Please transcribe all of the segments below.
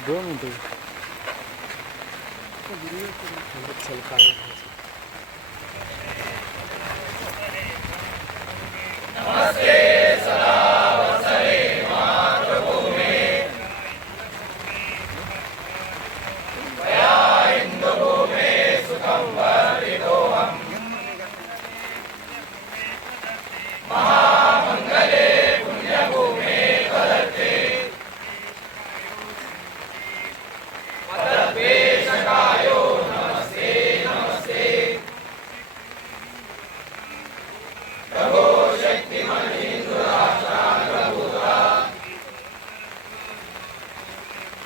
దూరం ఉంటుంది చాలా కాలం. నమస్తే సదావసరే మాతృభూమే త్వయా ఇందుభూమే సుఖం వర్ధితోహం మహామంగళే పుణ్యభూమే తదర్తే మదద్వేషకాయో నమస్తే నమస్తే ప్రభో శక్తిమణీంద్రాశాంతభూతా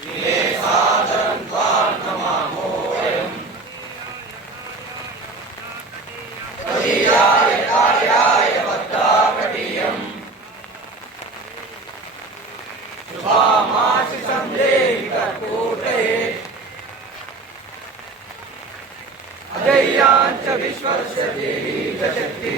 ఇదే సాదరం త్వాం నమామో వయం తదీయాయ కార్యాయ భద్రాకటీయం శుభామాసి సందేహి కర్కూటే అజయ్యాంచ విశ్వస్య దేవీ శక్తి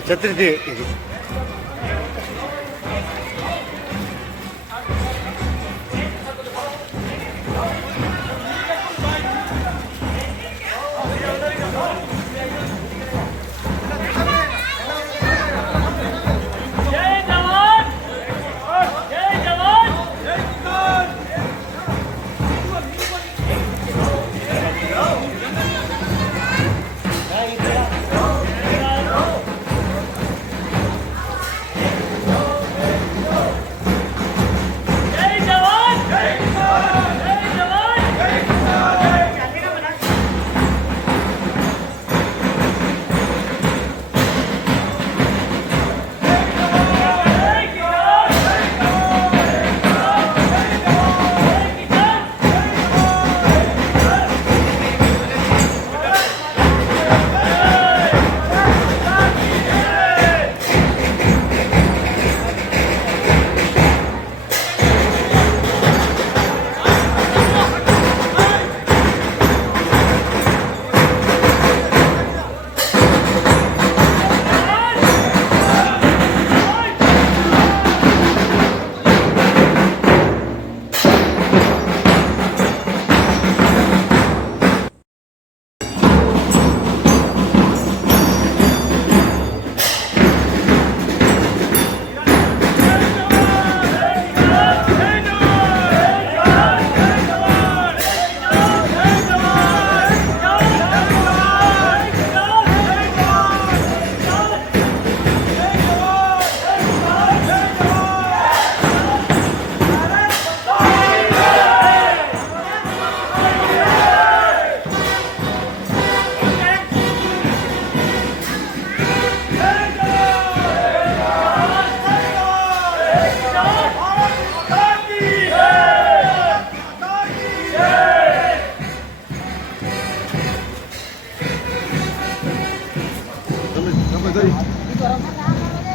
छतरी थी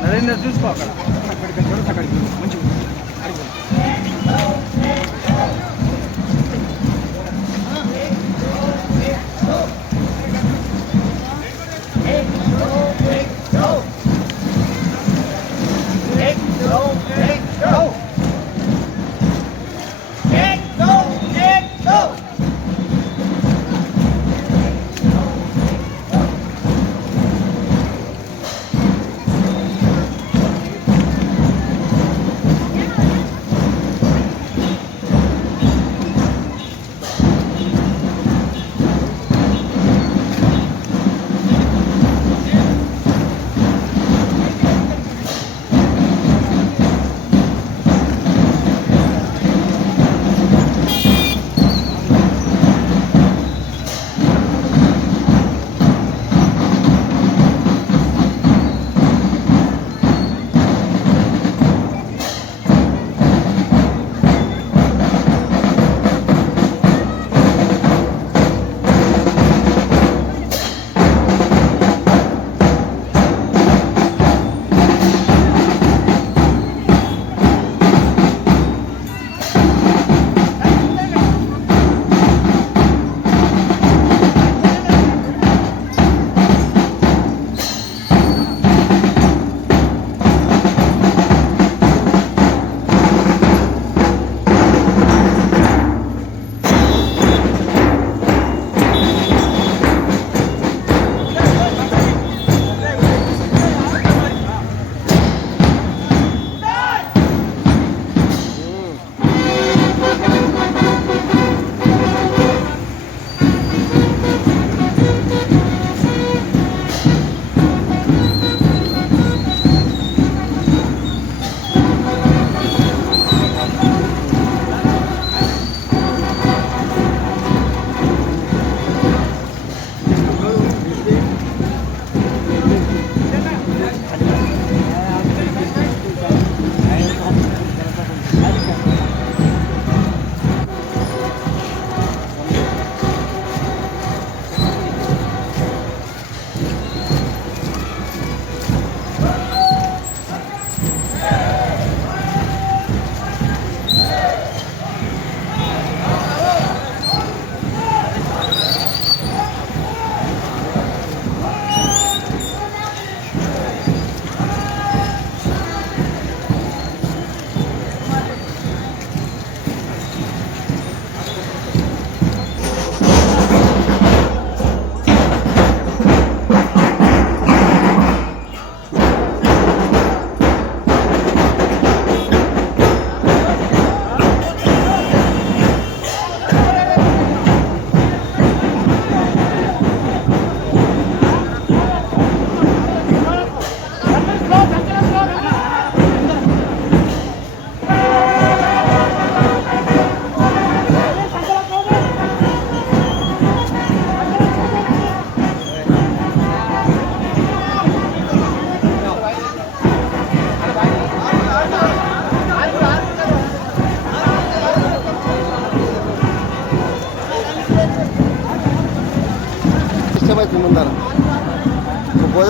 నరేంద్ర చూసుకో అక్కడ అక్కడికి అక్కడికి మంచిగా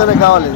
ఏదైనా కావాలి.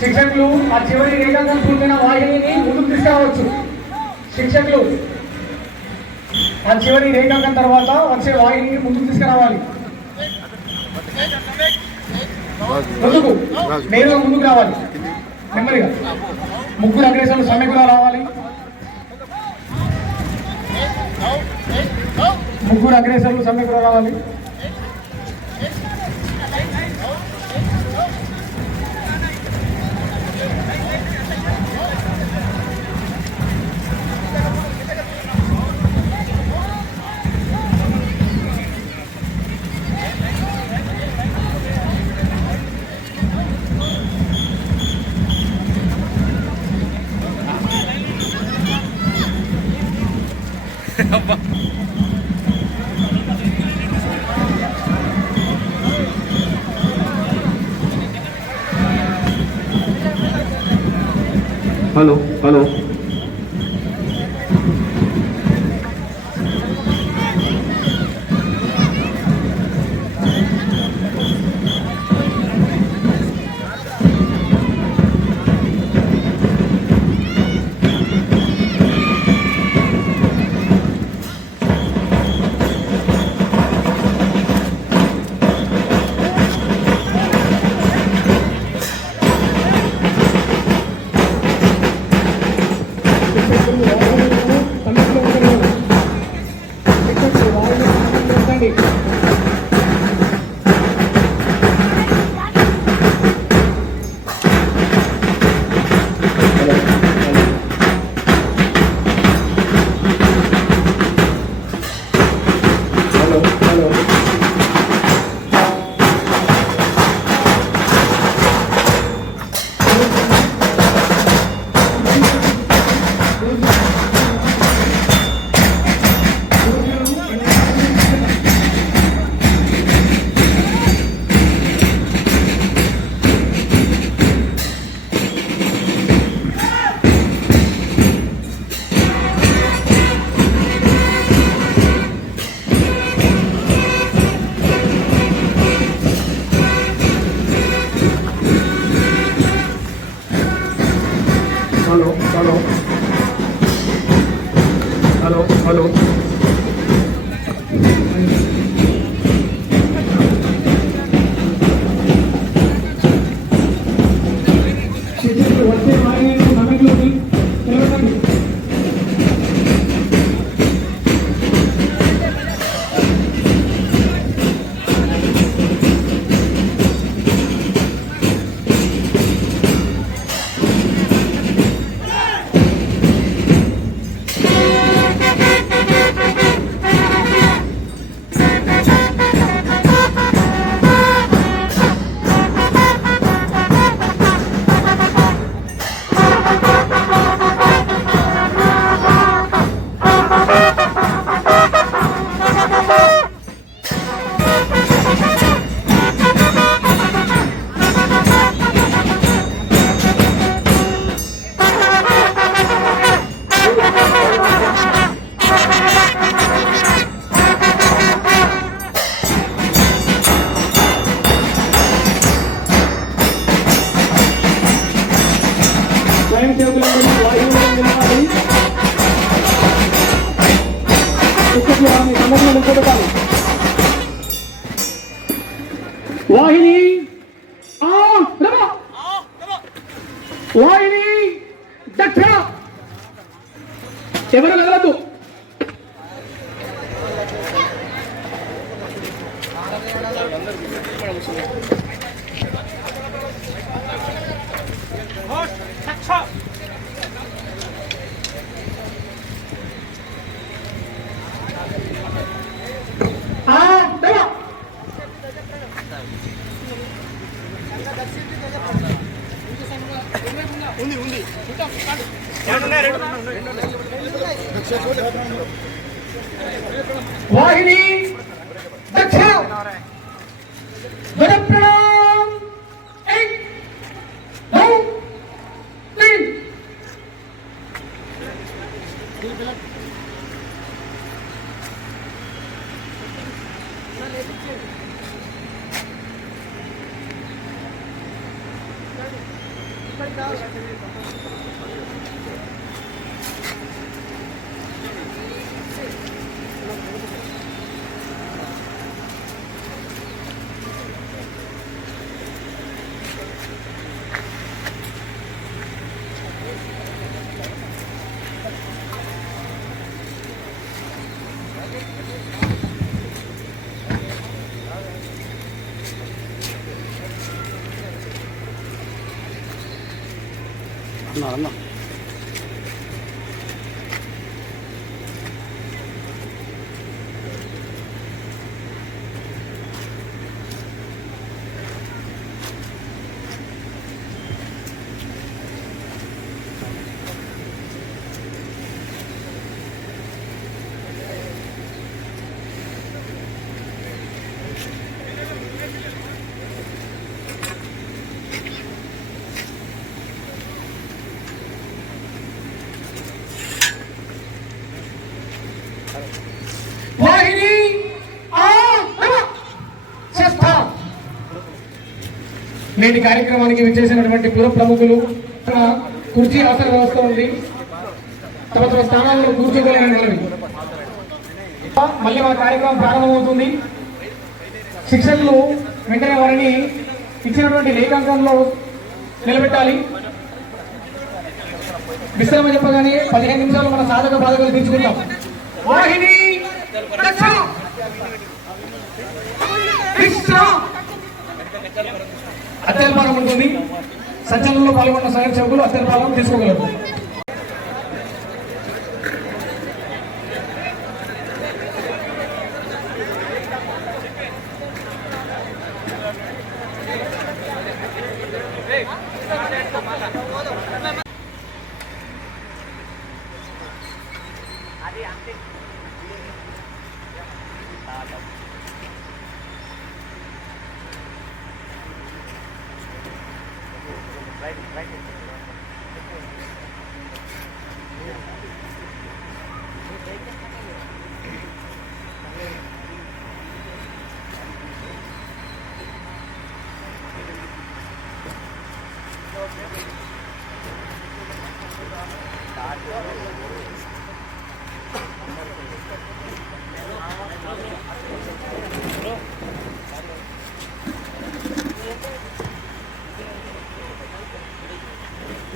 శిక్షకులు ఆ చివరి రేఖాంకం పూర్తయిన వాహినిని ముందుకు తీసుకురావచ్చు. శిక్షకులు ఆ చివరి రేఖాంకం తర్వాత వచ్చే వాహినిని ముందుకు తీసుకురావాలి. ముందుకు నేరుగా ముందుకు రావాలి. నెమ్మదిగా ముగ్గురు అగ్రేసర్లు సమ్మెకుగా రావాలి. ముగ్గురు అగ్రేసర్లు సమ్మెకుగా రావాలి. హలో హలో సేవకులందరూ వాయువులను నిలవాలి. శిక్షకులు ఆమె సంఘటనలు నిలబెట్టాలి. వాహిని వాహిని దక్షిణ ఎవరు వెళ్ళదు. వాహిని దక్షిణ ప్రణామ్. అన్న వాహిని నేటి కార్యక్రమానికి విచ్చేసినటువంటి పుర ప్రముఖులు కుర్చీ ఆసన వ్యవస్థ ఉంది. తమ తమ స్థానాల్లో కూర్చోగలని మళ్ళీ మన కార్యక్రమం ప్రారంభమవుతుంది. శిక్షకులు వెంటనే వారిని ఇచ్చినటువంటి రేఖాంకంలో నిలబెట్టాలి. విశ్రామ చెప్పగానే 15 నిమిషాలు మన సాధక బాధకులు తీర్చుకుంటాం. వాహిని అత్యల్పానం ఉంటుంది. సంచలనంలో పాల్గొన్న స్వయం సేవకులు అత్యల్పాలను తీసుకోగలరు.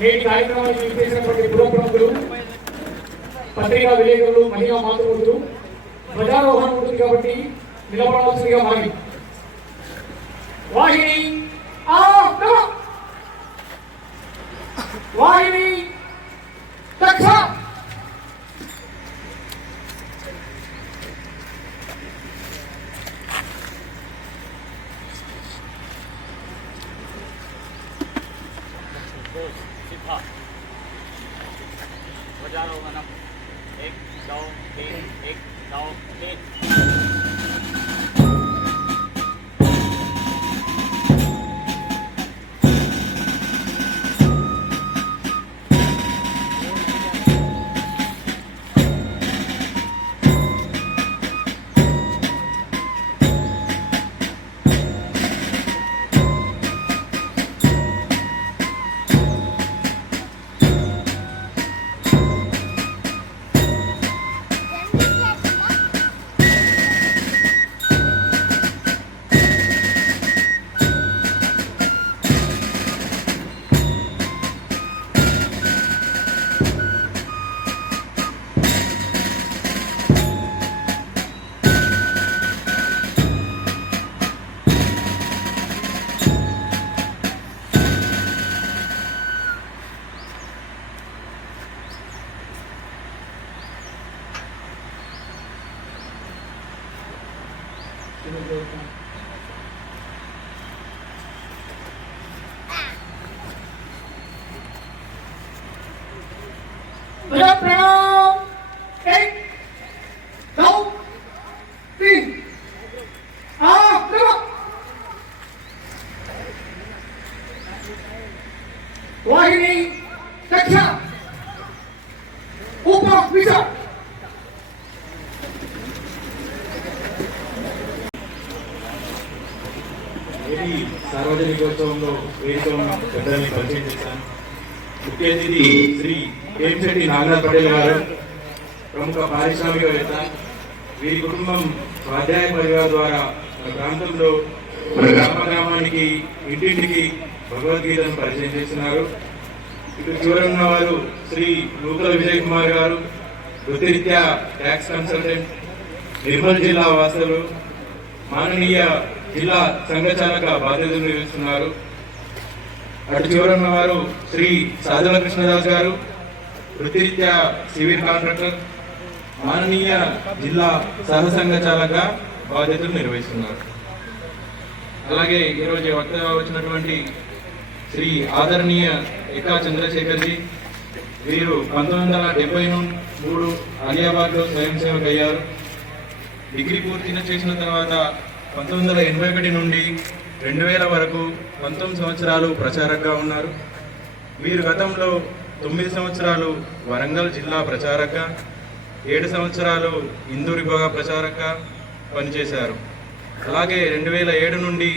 నేటి కార్యక్రమానికి విచ్చేసినటువంటి పుర ప్రముఖులు, పత్రికా విలేకరులు, మహిళా మాతృమూర్తులు, ధ్వజారోహణ ఉంటుంది కాబట్టి నిలబడాల్సిందిగా మనవి. వాహిని వాహిని దక్ష ध्वजारोहणम 1 2 3 1 2 3. प्रणाम 1 2 3 वाहिनी दक्षिण ऊपर पीछे ఇది సార్వజనికోత్సవంలో వేదిక ఉన్న పెద్దల్ని పరిచయం చేశాను. ముఖ్య అతిథి శ్రీ కేంశెట్టి నాగరాజ్ పటేల్ గారు, ప్రముఖ పారిశ్రామికవేత్త. వీరి కుటుంబం స్వాధ్యాయ పరివార ద్వారా మన ప్రాంతంలో మన గ్రామానికి ఇంటింటికి భగవద్గీతను పరిచయం చేస్తున్నారు. ఇటు చివరన్న వారు శ్రీ నూకల విజయ్ కుమార్ గారు, వృత్తిరీత్యా ట్యాక్స్ కన్సల్టెంట్, నిర్మల్ జిల్లా వాసులు, మాననీయ జిల్లా సంఘచాలక బాధ్యతలు నిర్వహిస్తున్నారు. అటు చివరన్న వారు శ్రీ సాధన కృష్ణదాస్ గారు, వృత్తిరీత్యా సివిల్ కాంట్రాక్టర్, మాననీయ జిల్లా సహసంఘచాలక బాధ్యతలు నిర్వహిస్తున్నారు. అలాగే ఈరోజు వక్తగా వచ్చినటువంటి శ్రీ ఆదరణీయ ఎకా చంద్రశేఖర్జీ, వీరు 1973 ఆలియాబాద్లో స్వయం సేవకు అయ్యారు. డిగ్రీ పూర్తి చేసిన తర్వాత 1981 నుండి 2000 వరకు 19 సంవత్సరాలు ప్రచారకగా ఉన్నారు. వీరు గతంలో 9 సంవత్సరాలు వరంగల్ జిల్లా ప్రచారకగా, 7 సంవత్సరాలు ఇందూరు విభాగ ప్రచారకగా పనిచేశారు. అలాగే 2007 నుండి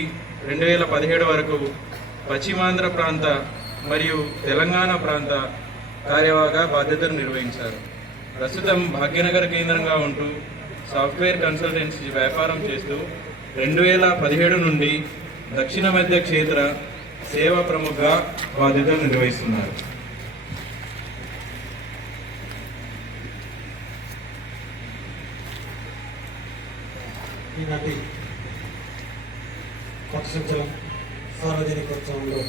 2017 వరకు పశ్చిమాంధ్ర ప్రాంత మరియు తెలంగాణ ప్రాంత కార్యవాహక బాధ్యతలు నిర్వహించారు. ప్రస్తుతం భాగ్యనగర్ కేంద్రంగా ఉంటూ సాఫ్ట్వేర్ కన్సల్టెన్సీ వ్యాపారం చేస్తూ 2017 నుండి దక్షిణ మధ్య క్షేత్ర సేవా ప్రముఖగా బాధ్యతలు నిర్వహిస్తున్నారు. ఈనాటి కొత్త సంచలనం సార్వజనికోత్సవంలో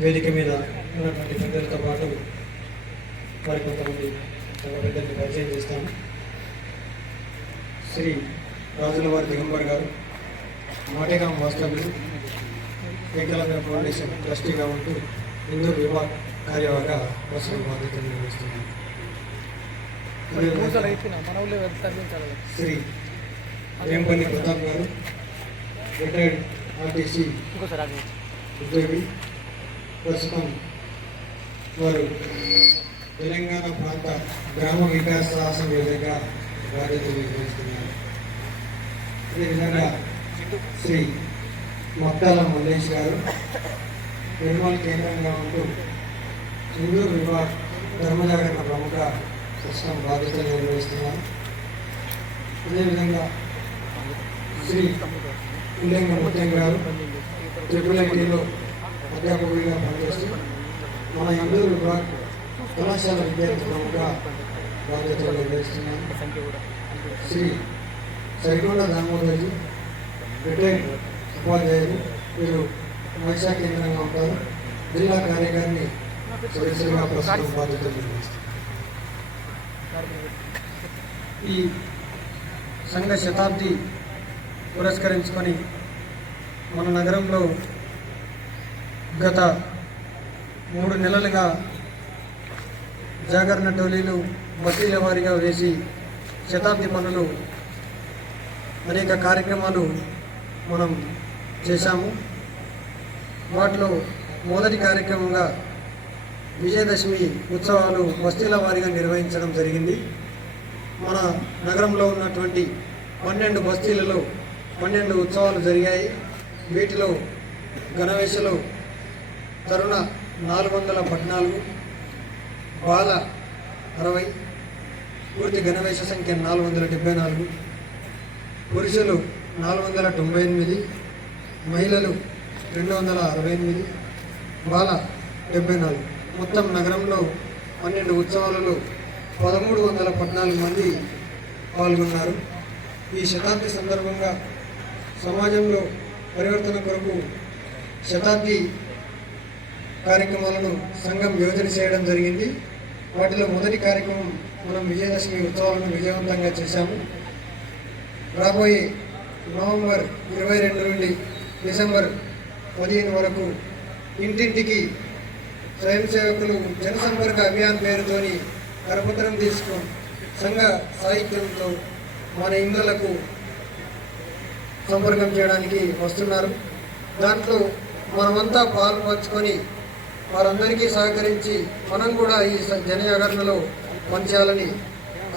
వేదిక మీద ఉన్నటువంటి పెద్దలతో పాటు మరి కొంతమంది తమ పెద్దల్ని పరిచయం చేస్తాను. శ్రీ రాజులవారి దిగంబర్ గారు, మాటేగాం వాస్తవ్యులు, ఏకలవ్య ఫౌండేషన్ ట్రస్టీగా ఉంటూ హిందూ విభాగ కార్యవర్గ ప్రస్తుతం బాధ్యతలు నిర్వహిస్తున్నారు. శ్రీ వేంపల్లి ప్రతాప్ గారు, రిటైర్డ్ ఆర్టీసీ ఉద్యోగి, ప్రస్తుతం వారు తెలంగాణ ప్రాంత గ్రామ వికాస్ సాహసం వేదికగా బాధ్యతలు నిర్వహిస్తున్నారు. అదేవిధంగా శ్రీ మొక్తాల మల్లేష్ గారు, నిర్మల్ కేంద్రంగా ఉంటూ హిందూ విభాగ ధర్మజాగరణ ప్రముఖ ప్రస్తుతం బాధ్యతలు నిర్వహిస్తున్నారు. అదేవిధంగా శ్రీ పుల్లింగ ముత్యం గారు, ట్రిపుల్ అధ్యాపకుడిగా పనిచేస్తూ మన హిందూ విభాగ కళాశాల విద్యార్థి ప్రముఖ బాధ్యతలు నిర్వహిస్తున్నారు. శ్రీ సరికొండ దామోదర్జీ, రిటైర్డ్ ఉపాధ్యాయులు, వీరు వైశాఖ కేంద్రంగా ఉంటారు. జిల్లా కార్యకారిణి సదస్సులుగా ప్రస్తుతం బాధ్యతలు నిర్వహిస్తారు. ఈ సంఘ శతాబ్ది పురస్కరించుకొని మన నగరంలో గత 3 నెలలుగా జాగరణ టోలీలు బస్తీల వారీగా వేసి శతాబ్ది పనులు అనేక కార్యక్రమాలు మనం చేశాము. వాటిలో మొదటి కార్యక్రమంగా విజయదశమి ఉత్సవాలు బస్తీల వారీగా నిర్వహించడం జరిగింది. మన నగరంలో ఉన్నటువంటి 12 బస్తీలలో 12 ఉత్సవాలు జరిగాయి. వీటిలో గణవేశలో తరుణ 414, బాల 60, పూర్తి గణవేశ సంఖ్య 474, పురుషులు 498, మహిళలు 268, బాల 74. మొత్తం నగరంలో 12 ఉత్సవాలలో 1314 మంది పాల్గొన్నారు. ఈ శతాబ్ది సందర్భంగా సమాజంలో పరివర్తన కొరకు శతాబ్ది కార్యక్రమాలను సంఘం యోజన చేయడం జరిగింది. వాటిలో మొదటి కార్యక్రమం మనం విజయదశమి ఉత్సవాలను విజయవంతంగా చేశాము. రాబోయే నవంబర్ 22 నుండి డిసెంబర్ 15 వరకు ఇంటింటికి స్వయం సేవకులు జనసంపర్క అభియాన్ పేరుతోని కరపత్రం తీసుకుని సంఘ సాహిత్యంతో మన ఇండ్లకు సంపర్కం చేయడానికి వస్తున్నారు. దాంట్లో మనమంతా పాలు పంచుకొని వారందరికీ సహకరించి మనం కూడా ఈ జనజాగరణలో పనిచేయాలని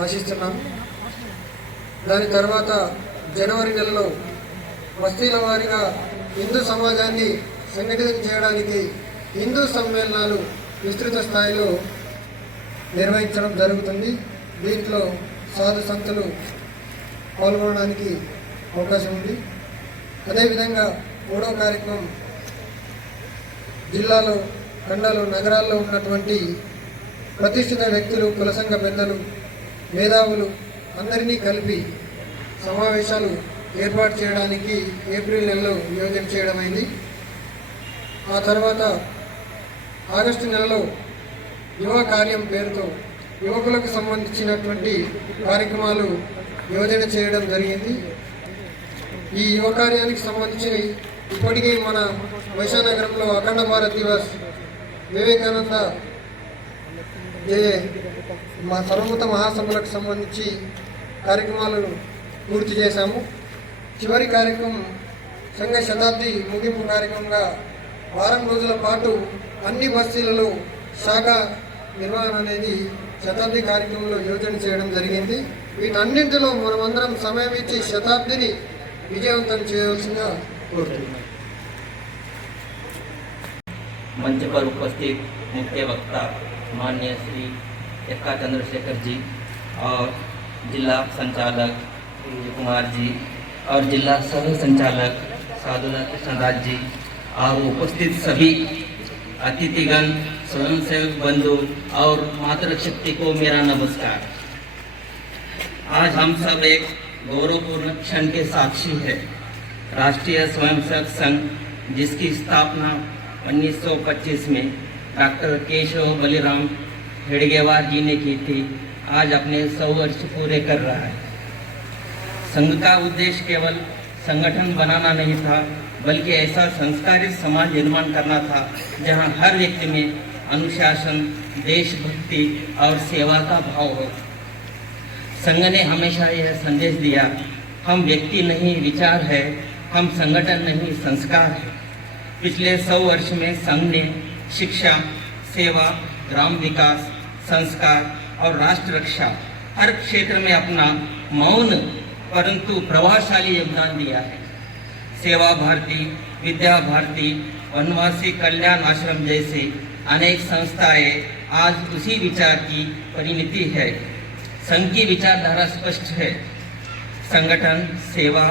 ఆశిస్తున్నాం. దాని తర్వాత జనవరి నెలలో బస్తీల వారీగా హిందూ సమాజాన్ని సంఘటితం చేయడానికి హిందూ సమ్మేళనాలు విస్తృత స్థాయిలో నిర్వహించడం జరుగుతుంది. దీంట్లో సాధు సంతులు పాల్గొనడానికి అవకాశం ఉంది. అదేవిధంగా 3వ కార్యక్రమం జిల్లాలో, ఖండాలు, నగరాల్లో ఉన్నటువంటి ప్రతిష్ఠిత వ్యక్తులు, కుల సంఘ పెద్దలు, మేధావులు అందరినీ కలిపి సమావేశాలు ఏర్పాటు చేయడానికి ఏప్రిల్ నెలలో యోజన చేయడమైంది. ఆ తర్వాత ఆగస్టు నెలలో యువ కార్యం పేరుతో యువకులకు సంబంధించినటువంటి కార్యక్రమాలు యోజన చేయడం జరిగింది. ఈ యువ కార్యానికి సంబంధించి ఇప్పటికీ మన వైశానగరంలో అఖండ భారత్ దివస్, వివేకానంద మా సర్వమత మహాసభలకు సంబంధించి కార్యక్రమాలను పూర్తి చేశాము. చివరి కార్యక్రమం సంఘ శతాబ్ది ముగింపు కార్యక్రమంగా వారం రోజుల పాటు అన్ని బస్తీలలో శాఖ నిర్వహణ అనేది శతాబ్ది కార్యక్రమంలో యోజన చేయడం జరిగింది. వీటన్నింటిలో మనమందరం సమయం ఇచ్చి శతాబ్దిని విజయవంతం చేయవలసిందిగా కోరుతున్నాం. मंच पर उपस्थित मुख्य वक्ता माननीय श्री एक्का चंद्रशेखर जी और जिला संचालक कुमार जी और जिला सह संचालक साधुला कृष्णदास जी और उपस्थित सभी अतिथिगण, स्वयंसेवक बंधु और मातृशक्ति को मेरा नमस्कार। आज हम सब एक गौरवपूर्ण क्षण के साक्षी है। राष्ट्रीय स्वयंसेवक संघ, जिसकी स्थापना 1925 में डॉक्टर केशव बलिराम हेडगेवार जी ने की थी, आज अपने 100 वर्ष पूरे कर रहा है। संघ का उद्देश्य केवल संगठन बनाना नहीं था, बल्कि ऐसा संस्कारित समाज निर्माण करना था जहां हर व्यक्ति में अनुशासन, देशभक्ति और सेवा का भाव हो। संघ ने हमेशा यह संदेश दिया, हम व्यक्ति नहीं विचार है, हम संगठन नहीं संस्कार है। पिछले 100 वर्ष में संघ ने शिक्षा, सेवा, ग्राम विकास, संस्कार और राष्ट्र रक्षा हर क्षेत्र में अपना मौन परंतु प्रभावशाली योगदान दिया है। सेवा भारती, विद्या भारती, वनवासी कल्याण आश्रम जैसे अनेक संस्थाएं आज उसी विचार की परिणति है। संघ की विचारधारा स्पष्ट है, संगठन, सेवा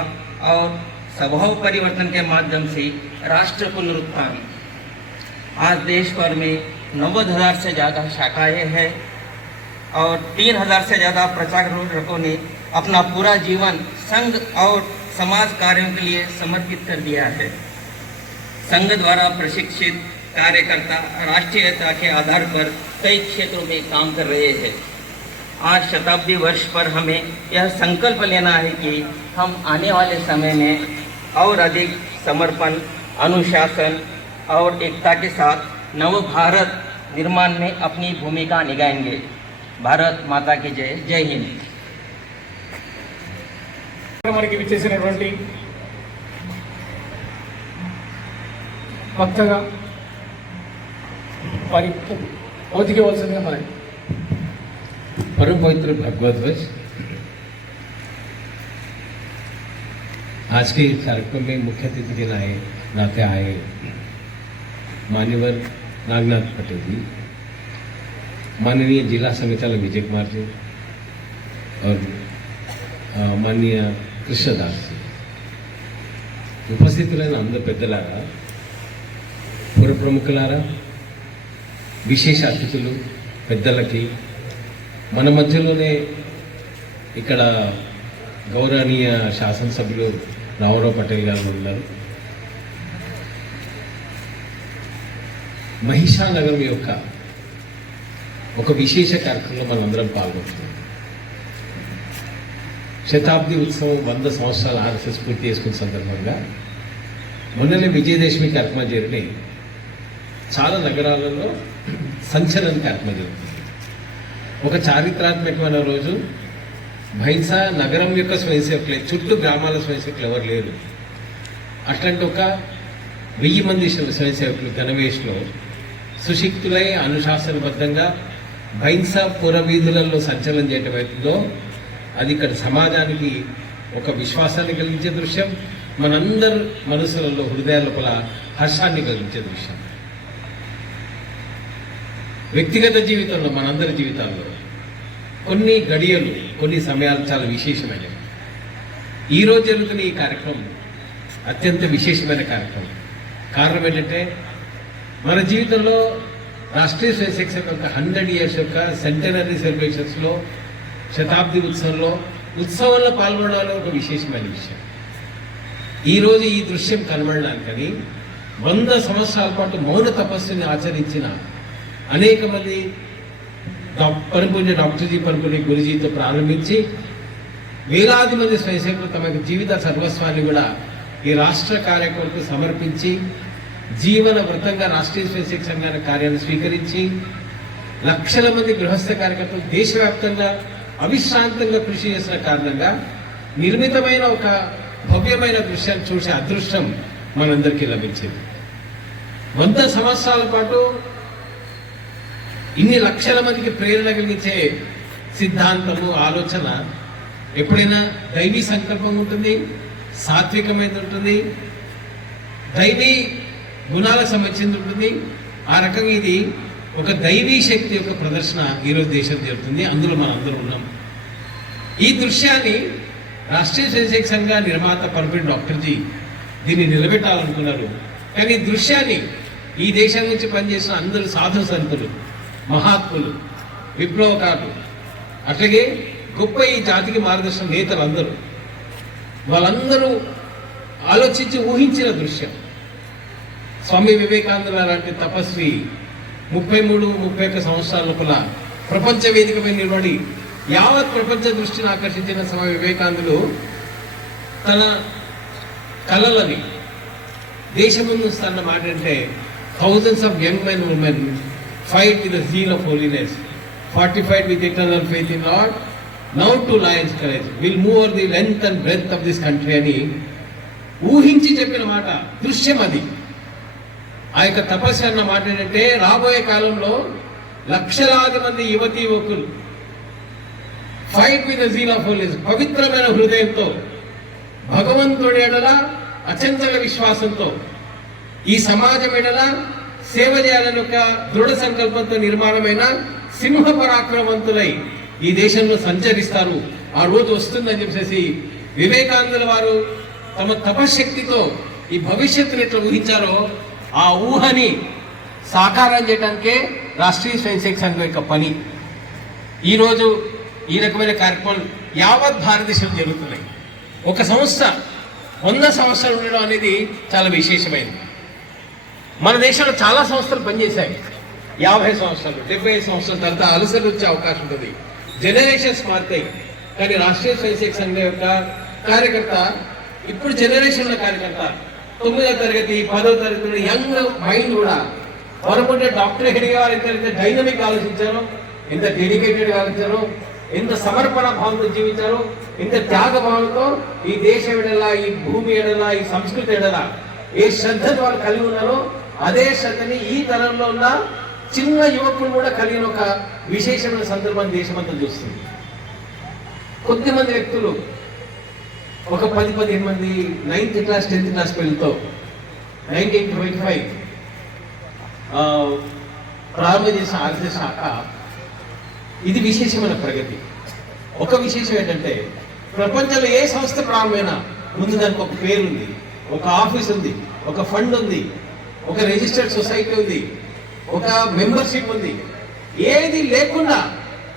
और स्वभाव परिवर्तन के माध्यम से राष्ट्र पुनरुत्थान। आज देश भर में 90,000 से ज़्यादा शाखाएं हैं और 3,000 से ज़्यादा प्रचारकों ने अपना पूरा जीवन संघ और समाज कार्यों के लिए समर्पित कर दिया है। संघ द्वारा प्रशिक्षित कार्यकर्ता राष्ट्रीयता के आधार पर कई क्षेत्रों में काम कर रहे हैं। आज शताब्दी वर्ष पर हमें यह संकल्प लेना है कि हम आने वाले समय में और अधिक समर्पण, अनुशासन और एकता के साथ नव भारत निर्माण में अपनी भूमिका निभाएंगे। भारत माता की जय। जय हिंद। మనకి విచ్చేసినటువంటి వక్తగా వారి ఓదిగవలసిందిగా మనకి परम पवित्र भगवत वच आज के कार्यक्रम में मुख्य अतिथि के नाते आए मान्यवर नागनाथ पटेल जी, माननीय जिला संचालक विजय कुमार जी और माननीय कृष्णदास जी, उपस्थितुलैన అందరు పెద్దలారా, పుర ప్రముఖులారా, విశేష అతిథులు పెద్దలకి, మన మధ్యలోనే ఇక్కడ గౌరవనీయ శాసనసభ్యులు రామారావు పటేల్ గారు ఉన్నారు. మహిషానగరం యొక్క ఒక విశేష కార్యక్రమంలో మనందరం పాల్గొంటున్నాం. శతాబ్ది ఉత్సవం 100 సంవత్సరాల ఆర్ఎస్ఎస్ పూర్తి చేసుకున్న సందర్భంగా మొన్ననే విజయదశమి కార్యక్రమం జరిగినాయి. చాలా నగరాలలో సంచలన కార్యక్రమం జరుగుతుంది. ఒక చారిత్రాత్మకమైన రోజు భైంసా నగరం యొక్క స్వయం సేవకులే, చుట్టూ గ్రామాల స్వయం సేవకులు ఎవరు లేరు. అట్లాంటి ఒక 1000 మంది స్వయం సేవకులు గణవేష్లో సుశిక్తులై అనుశాసనబద్ధంగా భైంసా పురవీధులలో సంచలనం చేయటం అవుతుందో అది ఇక్కడ సమాజానికి ఒక విశ్వాసాన్ని కలిగించే దృశ్యం, మనందరి మనసులలో హృదయాల లోపల హర్షాన్ని కలిగించే దృశ్యం. వ్యక్తిగత జీవితంలో మనందరి జీవితాల్లో కొన్ని గడియలు, కొన్ని సమయాలు చాలా విశేషమైనవి. ఈరోజు జరుగుతున్న ఈ కార్యక్రమం అత్యంత విశేషమైన కార్యక్రమం. కారణం ఏంటంటే మన జీవితంలో రాష్ట్రీయ స్వయం సేవక్ సంఘ్ యొక్క 100 years యొక్క సెంటనరీ సెలబ్రేషన్స్లో, శతాబ్ది ఉత్సవంలో పాల్గొనడం ఒక విశేషమైన విషయం. ఈరోజు ఈ దృశ్యం కనబడడానికని 100 సంవత్సరాల పాటు మౌన తపస్సుని ఆచరించిన అనేక మంది పరమపూజ్య డాక్టర్ జీ పరమపూజ్య గురుజీతో ప్రారంభించి వేలాది మంది స్వయంసేవకులు తమ జీవిత సర్వస్వాన్ని కూడా ఈ రాష్ట్ర కార్యక్రమాలకు సమర్పించి జీవన వృత్తంగా రాష్ట్రీయ స్వయం సంఘాల కార్యాన్ని స్వీకరించి లక్షల మంది గృహస్థ కార్యకర్తలు దేశవ్యాప్తంగా అవిశ్రాంతంగా కృషి చేసిన కారణంగా నిర్మితమైన ఒక భవ్యమైన దృశ్యాన్ని చూసే అదృష్టం మనందరికీ లభించింది. 100 సంవత్సరాల పాటు ఇన్ని లక్షల మందికి ప్రేరణ కలిగించే సిద్ధాంతము, ఆలోచన ఎప్పుడైనా దైవీ సంకల్పం ఉంటుంది, సాత్వికమైనది ఉంటుంది, దైవీ గుణాలకు సంబంధించింది ఉంటుంది. ఆ రకంగా ఇది ఒక దైవీ శక్తి యొక్క ప్రదర్శన ఈరోజు దేశం జరుగుతుంది. అందులో మనం అందరూ ఉన్నాం. ఈ దృశ్యాన్ని రాష్ట్రీయ స్వయం సేవక్ సంఘ నిర్మాత పరమపూజ్య డాక్టర్ జీ దీన్ని నిలబెట్టాలనుకున్నారు. కానీ ఈ దృశ్యాన్ని ఈ దేశం నుంచి పనిచేసిన అందరూ సాధు సంతులు, మహాత్ములు, విప్లవకారులు, అట్లాగే గొప్ప ఈ జాతికి మార్గదర్శన నేతలు అందరూ వాళ్ళందరూ ఆలోచించి ఊహించిన దృశ్యం. స్వామి వివేకానంద లాంటి తపస్వి 33-31 సంవత్సరాల లోపల ప్రపంచ వేదికపై నిలబడి యావత్ ప్రపంచ దృష్టిని ఆకర్షించిన స్వామి వివేకానందులు తన కళలని దేశం ముందు స్థాన మాట అంటే thousands of young men and women fight with the zeal of holiness, fortified with eternal faith in Lord, now to lion's courage, will move over the length and breadth of this country అని ఊహించి చెప్పిన మాట, దృశ్యం అది. ఆ యొక్క తపస్సు అన్న మాట ఏంటంటే రాబోయే కాలంలో లక్షలాది మంది యువతీ యువకులు fight with the zeal of holiness, పవిత్రమైన హృదయంతో భగవంతుడి ఎడల అచంచల విశ్వాసంతో ఈ సమాజం ఎడల సేవ చేయాలని ఒక దృఢ సంకల్పంతో నిర్మాణమైన సింహ పరాక్రమవంతులై ఈ దేశంలో సంచరిస్తారు. ఆ రోజు వస్తుందని చెప్పేసి వివేకానందుల వారు తమ తపశక్తితో ఈ భవిష్యత్తును ఎట్లా ఊహించారో ఆ ఊహని సాకారం చేయడానికే రాష్ట్రీయ స్వయం సేవక్ సంఘం యొక్క పని. ఈరోజు ఈ రకమైన కార్యక్రమాలు యావత్ భారతదేశంలో జరుగుతున్నాయి. ఒక సంస్థ 100 సంవత్సరాలు ఉండడం అనేది చాలా విశేషమైనది. మన దేశంలో చాలా సంస్థలు పనిచేశాయి. 50 సంవత్సరాలు, 75 సంవత్సరాల తర్వాత అలసలు వచ్చే అవకాశం ఉంటుంది, జనరేషన్స్ మారుతాయి. కానీ రాష్ట్రీయ స్వయం సేవక్ సంఘం యొక్క కార్యకర్త ఇప్పుడు జనరేషన్ల కార్యకర్త 9వ తరగతి 10వ తరగతి యంగ్ మైండ్ కూడా పరమపూజ్య డాక్టర్ హెడ్గా ఎంత డైనమిక్ ఆలోచించారో, ఎంత డెడికేటెడ్గా ఆలోచించారో, ఎంత సమర్పణ భావంతో జీవించారో, ఎంత త్యాగ భావంతో ఈ దేశం ఎడల, ఈ భూమి ఎడల, ఈ సంస్కృతి ఎడల ఏ శ్రద్ధను వాళ్ళు కలిగి ఉన్నారో అదే శ్రద్ధని ఈ తరంలో ఉన్న చిన్న యువకులు కూడా కలిగిన ఒక విశేషమైన సందర్భాన్ని దేశమంతా చూస్తుంది. కొద్దిమంది వ్యక్తులు ఒక 10-15 మంది 9th క్లాస్ 10th క్లాస్ పిల్లలతో 1925 ప్రారంభం చేసిన ఆర్ఎస్ఎస్ శాఖ ఇది విశేషమైన ప్రగతి. ఒక విశేషం ఏంటంటే ప్రపంచంలో ఏ సంస్థ ప్రారంభమైనా ముందు దానికి ఒక పేరు ఉంది, ఒక ఆఫీస్ ఉంది, ఒక ఫండ్ ఉంది, ఒక రిజిస్టర్డ్ సొసైటీ ఉంది, ఒక మెంబర్షిప్ ఉంది. ఏది లేకుండా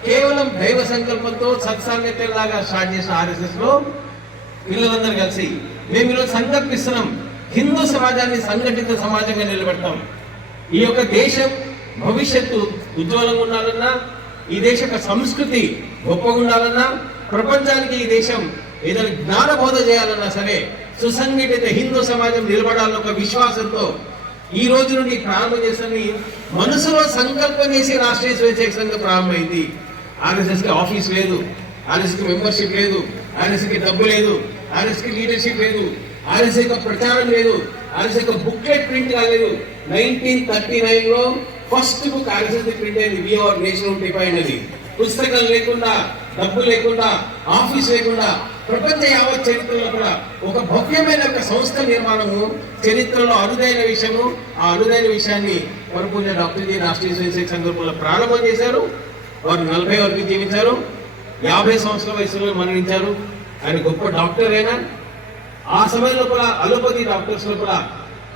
కేవలం దైవ సంకల్పంతో సత్సాంగత్యంలాగా స్టార్ట్ చేసిన ఆర్ఎస్ఎస్ లో పిల్లలందరూ కలిసి మేము ఈరోజు సంకల్పిస్తున్నాం, హిందూ సమాజాన్ని సంఘటిత సమాజంగా నిలబెడతాం. ఈ యొక్క దేశం భవిష్యత్తు ఉజ్వలంగా ఉండాలన్నా, ఈ దేశ యొక్క సంస్కృతి గొప్పగా ఉండాలన్నా, ప్రపంచానికి ఈ దేశం ఏదైనా జ్ఞానబోధ చేయాలన్నా సరే సుసంఘటిత హిందూ సమాజం నిలబడాలన్న ఒక విశ్వాసంతో ఈ రోజు నుండి ప్రారంభం చేస్తానని మనసులో సంకల్పం చేసి రాష్ట్రీయ స్వయం సంఘం ప్రారంభమైంది. ఆర్ఎస్ఎస్ కి ఆఫీస్ లేదు, ఆర్ఎస్ఎస్ కి మెంబర్షిప్ లేదు, ఆర్ఎస్ఎస్ కి డబ్బు లేదు, ఆర్ఎస్ఎస్ కి లీడర్షిప్ లేదు, ఆర్ఎస్ఎస్ కి ప్రచారం లేదు, ఆర్ఎస్ఎస్ కి బుక్లెట్ ప్రింట్ కాలేదు. 1939 లో ఫస్ట్ బుక్ ఆర్ఎస్ఎస్ ప్రింట్ అయింది, వి అవర్ నేషనల్ డిఫైన్ అని. పుస్తకం లేకుండా, డబ్బు లేకుండా, ఆఫీస్ లేకుండా ప్రపంచ యావత్ చరిత్రలో కూడా ఒక భవ్యమైన ఒక సంస్థ నిర్మాణము చరిత్రలో అరుదైన విషయము. ఆ అరుదైన విషయాన్ని వరపూజ డాక్టర్ జి రాష్ట్రీయ స్వయం సంఘంలో ప్రారంభం చేశారు. వారు 40 వరకు జీవించారు, 50 సంవత్సరాల వయసులో మరణించారు. ఆయన గొప్ప డాక్టర్ అయినా ఆ సమయంలో కూడా అలోపతి డాక్టర్స్ లో కూడా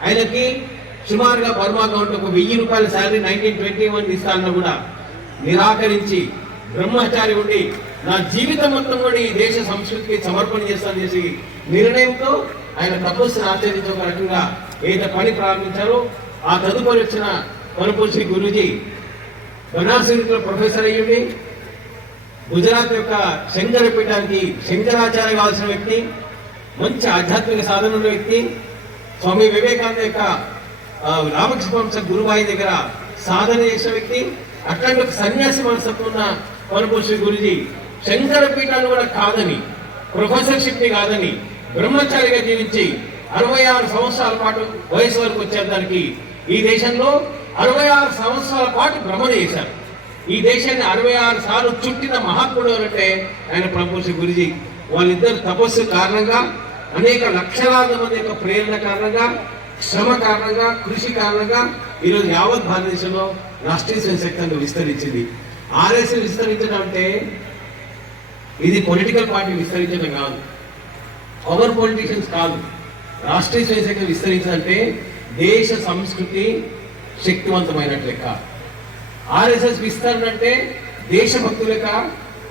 ఆయనకి సుమారుగా బర్మా గవర్నమెంట్ ఒక 1000 రూపాయల శాలరీ 1921 ఇస్తానన్నా కూడా నిరాకరించి బ్రహ్మచారి ఉండి నా జీవితం మొత్తం కూడా ఈ దేశ సంస్కృతికి సమర్పణ చేస్తానని చేసి నిర్ణయంతో ఆయన తపస్సును ఆచరించే ఒక రకంగా ఏదైతే పని ప్రారంభించారో ఆ తదుపరి వచ్చిన వనపూర్తి గురూజీ బనారస్ యూనివర్సిటీలో ప్రొఫెసర్ అయ్యింది. గుజరాత్ యొక్క శంకర పీఠానికి శంకరాచార్య కావాల్సిన వ్యక్తి, మంచి ఆధ్యాత్మిక సాధన ఉన్న వ్యక్తి, స్వామి వివేకానంద యొక్క రామకృష్ణ వంశ గురుబాయి దగ్గర సాధన చేసిన వ్యక్తి, అట్లాంటి ఒక సన్యాసి మనస్తత్వం ఉన్న వనపూర్తి గురూజీ శంకర పీఠాన్ని కూడా కాదని, ప్రొఫెసర్షిప్ ని కాదని బ్రహ్మచారిగా జీవించి 66 సంవత్సరాల పాటు వయసు వరకు వచ్చేదానికి ఈ దేశంలో 66 సంవత్సరాల పాటు భ్రమణ చేశారు. ఈ దేశాన్ని 66 సార్లు చుట్టిన మహాత్ముడు అంటే ఆయన వనపూర్తి గురూజీ. వాళ్ళిద్దరు తపస్సు కారణంగా, అనేక లక్షలాది మంది యొక్క ప్రేరణ కారణంగా, శ్రమ కారణంగా, కృషి కారణంగా ఈరోజు యావత్ భారతదేశంలో రాష్ట్రీయ స్వయం సంఘం విస్తరించింది. ఆర్ఎస్ఎస్ విస్తరించడం అంటే ఇది పొలిటికల్ పార్టీ విస్తరించడం కాదు, పవర్ పొలిటీషియన్స్ కాదు. రాష్ట్రీయ స్వయం సంఘం విస్తరించాలంటే దేశ సంస్కృతి శక్తివంతమైనట్లు లెక్క. ఆర్ఎస్ఎస్ విస్తరణ అంటే దేశభక్తుల లెక్క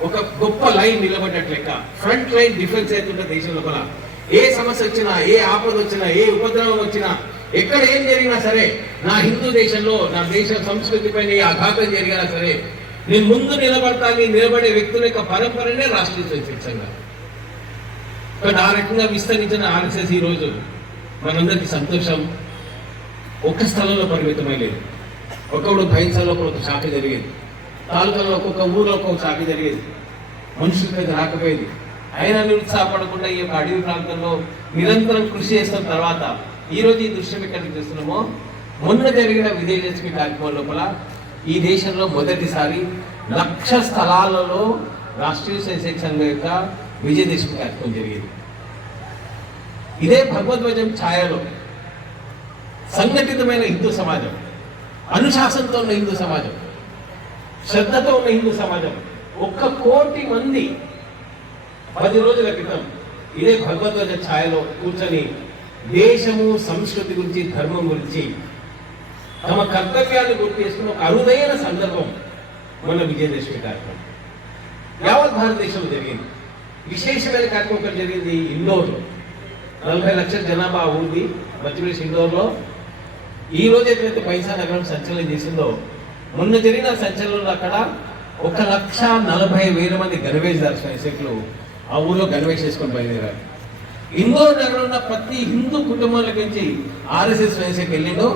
ఒక గొప్ప లైన్ నిలబడ్డట్లు లెక్క. ఫ్రంట్ లైన్ డిఫెన్స్ అవుతుంటే దేశం లోపల ఏ సమస్య వచ్చినా, ఏ ఆపద వచ్చినా, ఏ ఉపద్రవం వచ్చినా, ఎక్కడ ఏం జరిగినా సరే, నా హిందూ దేశంలో నా దేశ సంస్కృతి పైన ఏ ఆఘాతం జరిగినా సరే నేను ముందు నిలబడతాను. నిలబడే వ్యక్తుల యొక్క పరంపరనే రాష్ట్రీయ స్వయం సంఘం. కానీ ఆ రకంగా విస్తరించిన ఆర్ఎస్ఎస్ ఈ రోజు మనందరికీ సంతోషం. ఒక్క స్థలంలో పరిమితమై లేదు. ఒక్కొక్కడు భైన్సాలో ఒక శాఖ జరిగేది, తాలూకాలో ఒక్కొక్క ఊరిలో ఒక్కొక్క శాఖ జరిగేది, మనుషుల మీద రాకపోయేది. అయినా నిరుత్సాహపడకుండా ఈ యొక్క అడవి ప్రాంతంలో నిరంతరం కృషి చేస్తున్న తర్వాత ఈ రోజు ఈ దృశ్యం ఎక్కడికి చూస్తున్నామో, మొన్న జరిగిన విజయదశమి కార్యక్రమం లోపల ఈ దేశంలో మొదటిసారి 1,00,000 స్థలాలలో రాష్ట్రీయ స్వయం సంఘం యొక్క విజయదశమి కార్యక్రమం జరిగింది. ఇదే భగవద్వజం ఛాయలో సంఘటితమైన హిందూ సమాజం, అనుశాసనతో ఉన్న హిందూ సమాజం, శ్రద్ధతో ఉన్న హిందూ సమాజం 1 కోటి మంది 10 రోజుల క్రితం ఇదే భగవద్వజ ఛాయలో కూర్చొని దేశము, సంస్కృతి గురించి, ధర్మం గురించి తమ కర్తవ్యాన్ని గుర్తు చేసుకున్న ఒక అరుదైన సందర్భం మన విజయదశమి కార్యక్రమం యావత్ భారతదేశంలో జరిగింది. విశేషమైన కార్యక్రమం ఒకటి జరిగింది ఇండోర్లో. 40 లక్షల జనాభా ఊరిది మధ్యప్రదేశ్ ఇండోర్లో. ఈ రోజు ఎప్పుడైతే పైసా నగరం సంచలనం చేసిందో, మొన్న జరిగిన సంచలనంలో అక్కడ 1,40,000 మంది గణవేష్ దర్శకులు ఆ ఊళ్ళో గణవేష్ చేసుకొని బయలుదేరారు. ఇండోర్ నగరంలో ఉన్న ప్రతి హిందూ కుటుంబాల నుంచి ఆర్ఎస్ఎస్ స్వయంసేవకు వెళ్ళిందో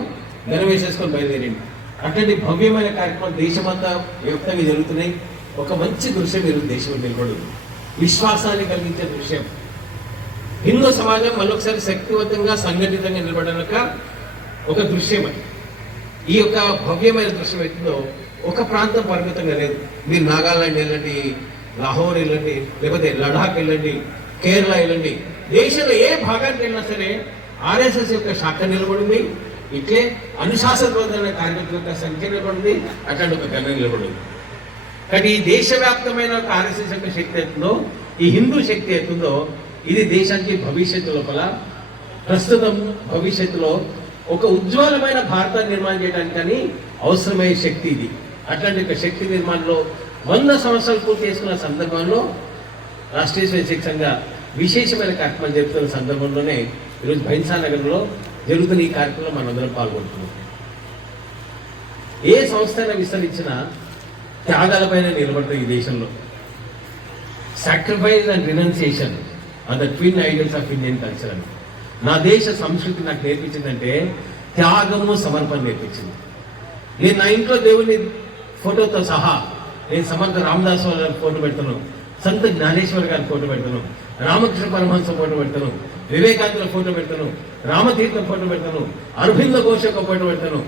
గణవేష్ చేసుకొని బయలుదేరింది. అట్లాంటి భవ్యమైన కార్యక్రమం దేశమంతా వ్యాప్తంగా జరుగుతున్నాయి. ఒక మంచి దృశ్యం ఈరోజు దేశంలో నిలబడింది, విశ్వాసాన్ని కలిగించే దృశ్యం. హిందూ సమాజం మళ్ళొకసారి శక్తివంతంగా, సంఘటితంగా నిలబడనక ఒక దృశ్యం. ఈ యొక్క భవ్యమైన దృశ్యం అవుతుందో ఒక ప్రాంతం పరిమితంగా లేదు. మీరు నాగాలాండ్ వెళ్ళండి, లాహోర్ వెళ్ళండి, లేకపోతే లడాక్ వెళ్ళండి, కేరళ వెళ్ళండి, దేశంలో ఏ భాగానికి వెళ్ళినా సరే ఆర్ఎస్ఎస్ యొక్క శాఖ నిలబడింది. ఇట్లే అనుశాసనబద్ధమైన కార్యకర్తల యొక్క సంఖ్య నిలబడింది, అట్లాంటి ఒక గణన నిలబడింది. కానీ ఈ దేశవ్యాప్తమైన ఒక ఆర్ఎస్ఎస్ యొక్క శక్తి ఎత్తుందో, ఈ హిందూ శక్తి ఎత్తుందో, ఇది దేశానికి భవిష్యత్తు లోపల, ప్రస్తుతం భవిష్యత్తులో ఒక ఉజ్వలమైన భారతాన్ని నిర్మాణం చేయడానికి కానీ అవసరమయ్యే శక్తి ఇది. అట్లాంటి ఒక శక్తి నిర్మాణంలో 100 సంవత్సరాలు పూర్తి చేసుకున్న సందర్భంలో రాష్ట్రీయ స్వయం సంఘ విశేషమైన కార్యక్రమాలు జరుపుతున్న సందర్భంలోనే ఈరోజు భైన్సా నగరంలో జరుగుతున్న ఈ కార్యక్రమంలో మనందరం పాల్గొంటున్నాం. ఏ సంస్థ అయినా విస్తరించినా త్యాగాలపైన నిలబడుతుంది ఈ దేశంలో. Sacrifice and renunciation are the twin ideals of Indian culture అని నా దేశ సంస్కృతి నాకు నేర్పించిందంటే, త్యాగము సమర్పణ నేర్పించింది. నేను నా ఇంట్లో దేవుని ఫోటోతో సహా నేను సమర్థ రామదాస్ గారి ఫోటో పెడతాను, సంత జ్ఞానేశ్వర్ గారి ఫోటో పెడతాను, రామకృష్ణ పరమహంస ఫోటో పెడతాను, వివేకానంద ఫోటో పెడతాను, రామతీర్థం ఫోటో పెడతాను, అరవింద ఘోష ఒక ఫోటో పెడతాను.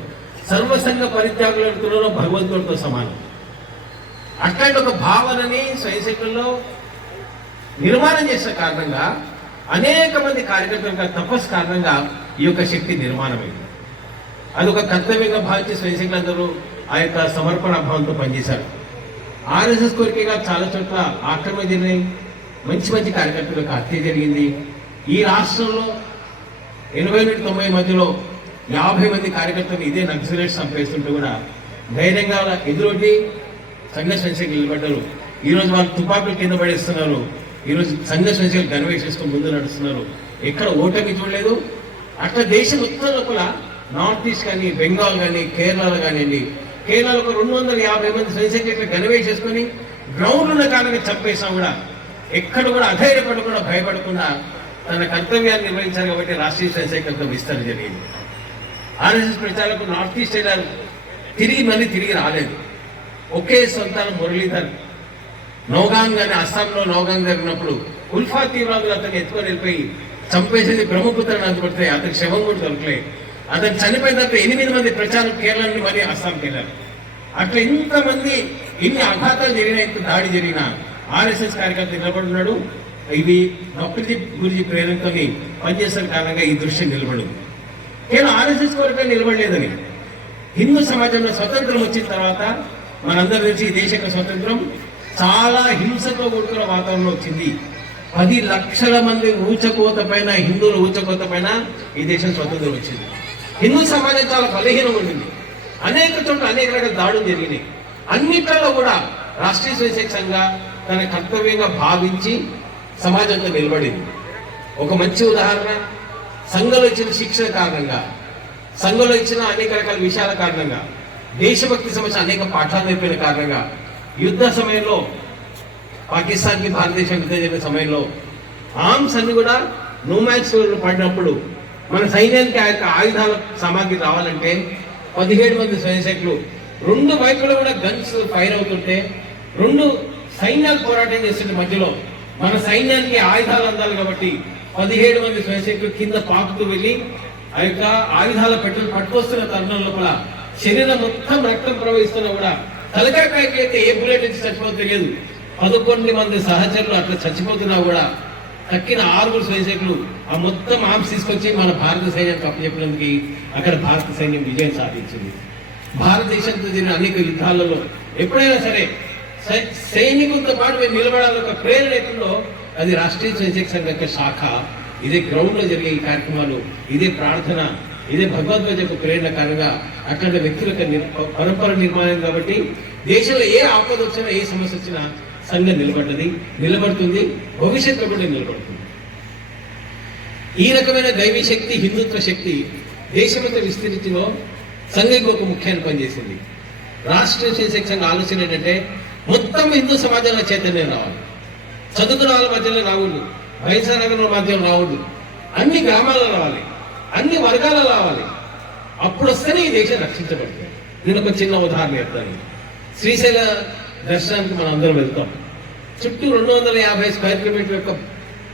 సర్వసంగ పరిత్యాగులతో భగవంతుడితో సమానం. అట్లాంటి ఒక భావనని స్వయంసేకుల్లో నిర్మాణం చేసిన కారణంగా అనేక మంది కార్యకర్తల తపస్సు కారణంగా ఈ యొక్క శక్తి నిర్మాణమైంది. అదొక కర్తవ్యంగా భావించి స్వయంసేకులందరూ ఆ యొక్క సమర్పణ భావంతో పనిచేశారు. ఆర్ఎస్ఎస్ కోరికగా చాలా చోట్ల ఆక్రమణ జరిగినాయి, మంచి మంచి కార్యకర్తలకు హత్య జరిగింది. ఈ రాష్ట్రంలో 80 నుండి 90 మధ్యలో 50 మంది కార్యకర్తలు ఇదే నక్సలైట్స్ చంపేస్తుంటే కూడా ధైర్యంగా ఎదురొడ్డి సంఘ సంస్థలు నిలబడ్డారు. ఈరోజు వాళ్ళు తుపాకులు కింద పడేస్తున్నారు. ఈరోజు సంఘ సంస్థలు గనవేసేసుకుని ముందు నడుస్తున్నారు. ఎక్కడ ఓటమి చూడలేదు. అట్లా దేశం మొత్తం లోపల నార్త్ ఈస్ట్ కానీ, బెంగాల్ కానీ, కేరళలో కానివ్వండి, కేరళలో ఒక 250 మంది స్వయంసేకులు గనవేసేసుకొని గ్రౌండ్ ఉన్న కాలంగా చంపేసాం కూడా ఎక్కడ కూడా అధైర్యపడకుండా భయపడకుండా తన కర్తవ్యాన్ని నిర్వహించారు. కాబట్టి రాష్ట్రీయ స్వయంసేకత్వం విస్తరణ జరిగింది. ఆర్ఎస్ఎస్ ప్రచారకు నార్త్ ఈస్ట్ వెళ్ళారు, తిరిగి రాలేదు. ఒకే సంతానం మురళీధర్ నౌగాంగ్ అని అస్సాంలో నౌగాంగ్ జరిగినప్పుడు ఉల్ఫా తీవ్రవాదులు అతను ఎత్తుకొని వెళ్ళిపోయి చంపేసేది బ్రహ్మపుత్రని అందుపడితే అతనికి శవం కూడా దొరకలే. అతను చనిపోయిన తర్వాత 8 మంది ప్రచారం కేరళ నుండి మళ్ళీ అస్సాంకి వెళ్ళారు. అట్లా ఇంతమంది ఇన్ని ఆఘాతాలు జరిగినా, ఇంత దాడి జరిగినా ఆర్ఎస్ఎస్ కార్యకర్త నిలబడున్నాడు. ఇది డాక్టర్ గురించి ప్రేరణతో పనిచేసిన కారణంగా ఈ దృశ్యం నిలబడింది. కేవలం ఆర్ఎస్ఎస్ కోరిక నిలబడలేదని, హిందూ సమాజంలో స్వతంత్రం వచ్చిన తర్వాత మనందరూ తెలిసి ఈ దేశ స్వతంత్రం చాలా హింసతో కూడుకున్న వాతావరణం వచ్చింది. 10 లక్షల మంది ఊచకోత పైన, హిందువుల ఊచకోత పైన ఈ దేశం స్వతంత్రం వచ్చింది. హిందూ సమాజం చాలా బలహీనం ఉండింది. అనేక చోట్ల అనేక రకాల దాడులు జరిగినాయి. అన్నిట్లలో కూడా రాష్ట్రీయ స్వయంసేవక సంఘ తన కర్తవ్యంగా భావించి సమాజంతో నిలబడింది. ఒక మంచి ఉదాహరణ, సంఘంలో ఇచ్చిన శిక్షణ కారణంగా, సంఘంలో ఇచ్చిన అనేక రకాల విషయాల కారణంగా, దేశభక్తి సమస్య అనేక పాఠాలు నేర్పిన కారణంగా, యుద్ధ సమయంలో పాకిస్తాన్కి భారతదేశం యుద్ధం జరిగిన సమయంలో ఆర్మ్స్ అన్ని కూడా నో మ్యాచ్ పడినప్పుడు మన సైన్యానికి ఆ యొక్క ఆయుధాల సామాగ్రి రావాలంటే 17 మంది స్వయంసేకులు 2 వైపులు కూడా గన్స్ ఫైర్ అవుతుంటే 2 సైన్యాలు పోరాటం చేస్తుంటే మధ్యలో మన సైన్యానికి ఆయుధాలు అందాలి కాబట్టి 17 మంది స్వయంసేకులు కింద పాకుతూ వెళ్ళి ఆ యొక్క ఆయుధాల పెట్టెలు పట్టుకొస్తున్న తరుణం లోపల శరీరం మొత్తం రక్తం ప్రవహిస్తున్నా కూడా తలకాయకి అయితే ఏ బుల్లెట్ నుంచి చచ్చిపోతే తెలియదు. 11 మంది సహచరులు అట్లా చచ్చిపోతున్నా కూడా తక్కిన 6 స్వయంసేకులు ఆ మొత్తం ఆర్మ్స్ తీసుకొచ్చి మన భారత సైన్యానికి అప్పచెప్పడానికి అక్కడ భారత సైన్యం విజయం సాధించింది. భారతదేశంతో జరిగిన అనేక యుద్ధాలలో ఎప్పుడైనా సరే సైనికులతో పాటు మేము నిలబడాలని ఒక ప్రేరణ ఎట్టుందో అది రాష్ట్రీయ స్వయంసేవక సంఘ యొక్క శాఖ. ఇదే గ్రౌండ్ లో జరిగే ఈ కార్యక్రమాలు, ఇదే ప్రార్థన, ఇదే భగవద్గీత యొక్క ప్రేరణ కారణంగా అక్కడ వ్యక్తుల పరంపర నిర్మాణం. కాబట్టి దేశంలో ఏ ఆపద వచ్చినా, ఏ సమస్య వచ్చినా సంఘం నిలబడుతుంది, భవిష్యత్తులో కూడా నిలబడుతుంది. ఈ రకమైన దైవీ శక్తి, హిందుత్వ శక్తి దేశమంతా విస్తరించలో సంఘంకి ఒక ముఖ్యమైన పనిచేసింది. రాష్ట్రీయ స్వయంసేవక సంఘ ఆలోచన ఏంటంటే మొత్తం హిందూ సమాజంలో చైతన్యం రావాలి. చదువుకున్న వాళ్ళ మధ్యలో రావద్దు, బహిరంగ మధ్యలో రావద్దు, అన్ని గ్రామాల్లో రావాలి, అన్ని వర్గాల్లో రావాలి. అప్పుడు వస్తేనే ఈ దేశం రక్షించబడుతుంది. నేను ఒక చిన్న ఉదాహరణ చెప్తాను. శ్రీశైల దర్శనానికి మనం అందరం వెళ్తాం. చుట్టూ 250 స్క్వేర్ కిలోమీటర్ యొక్క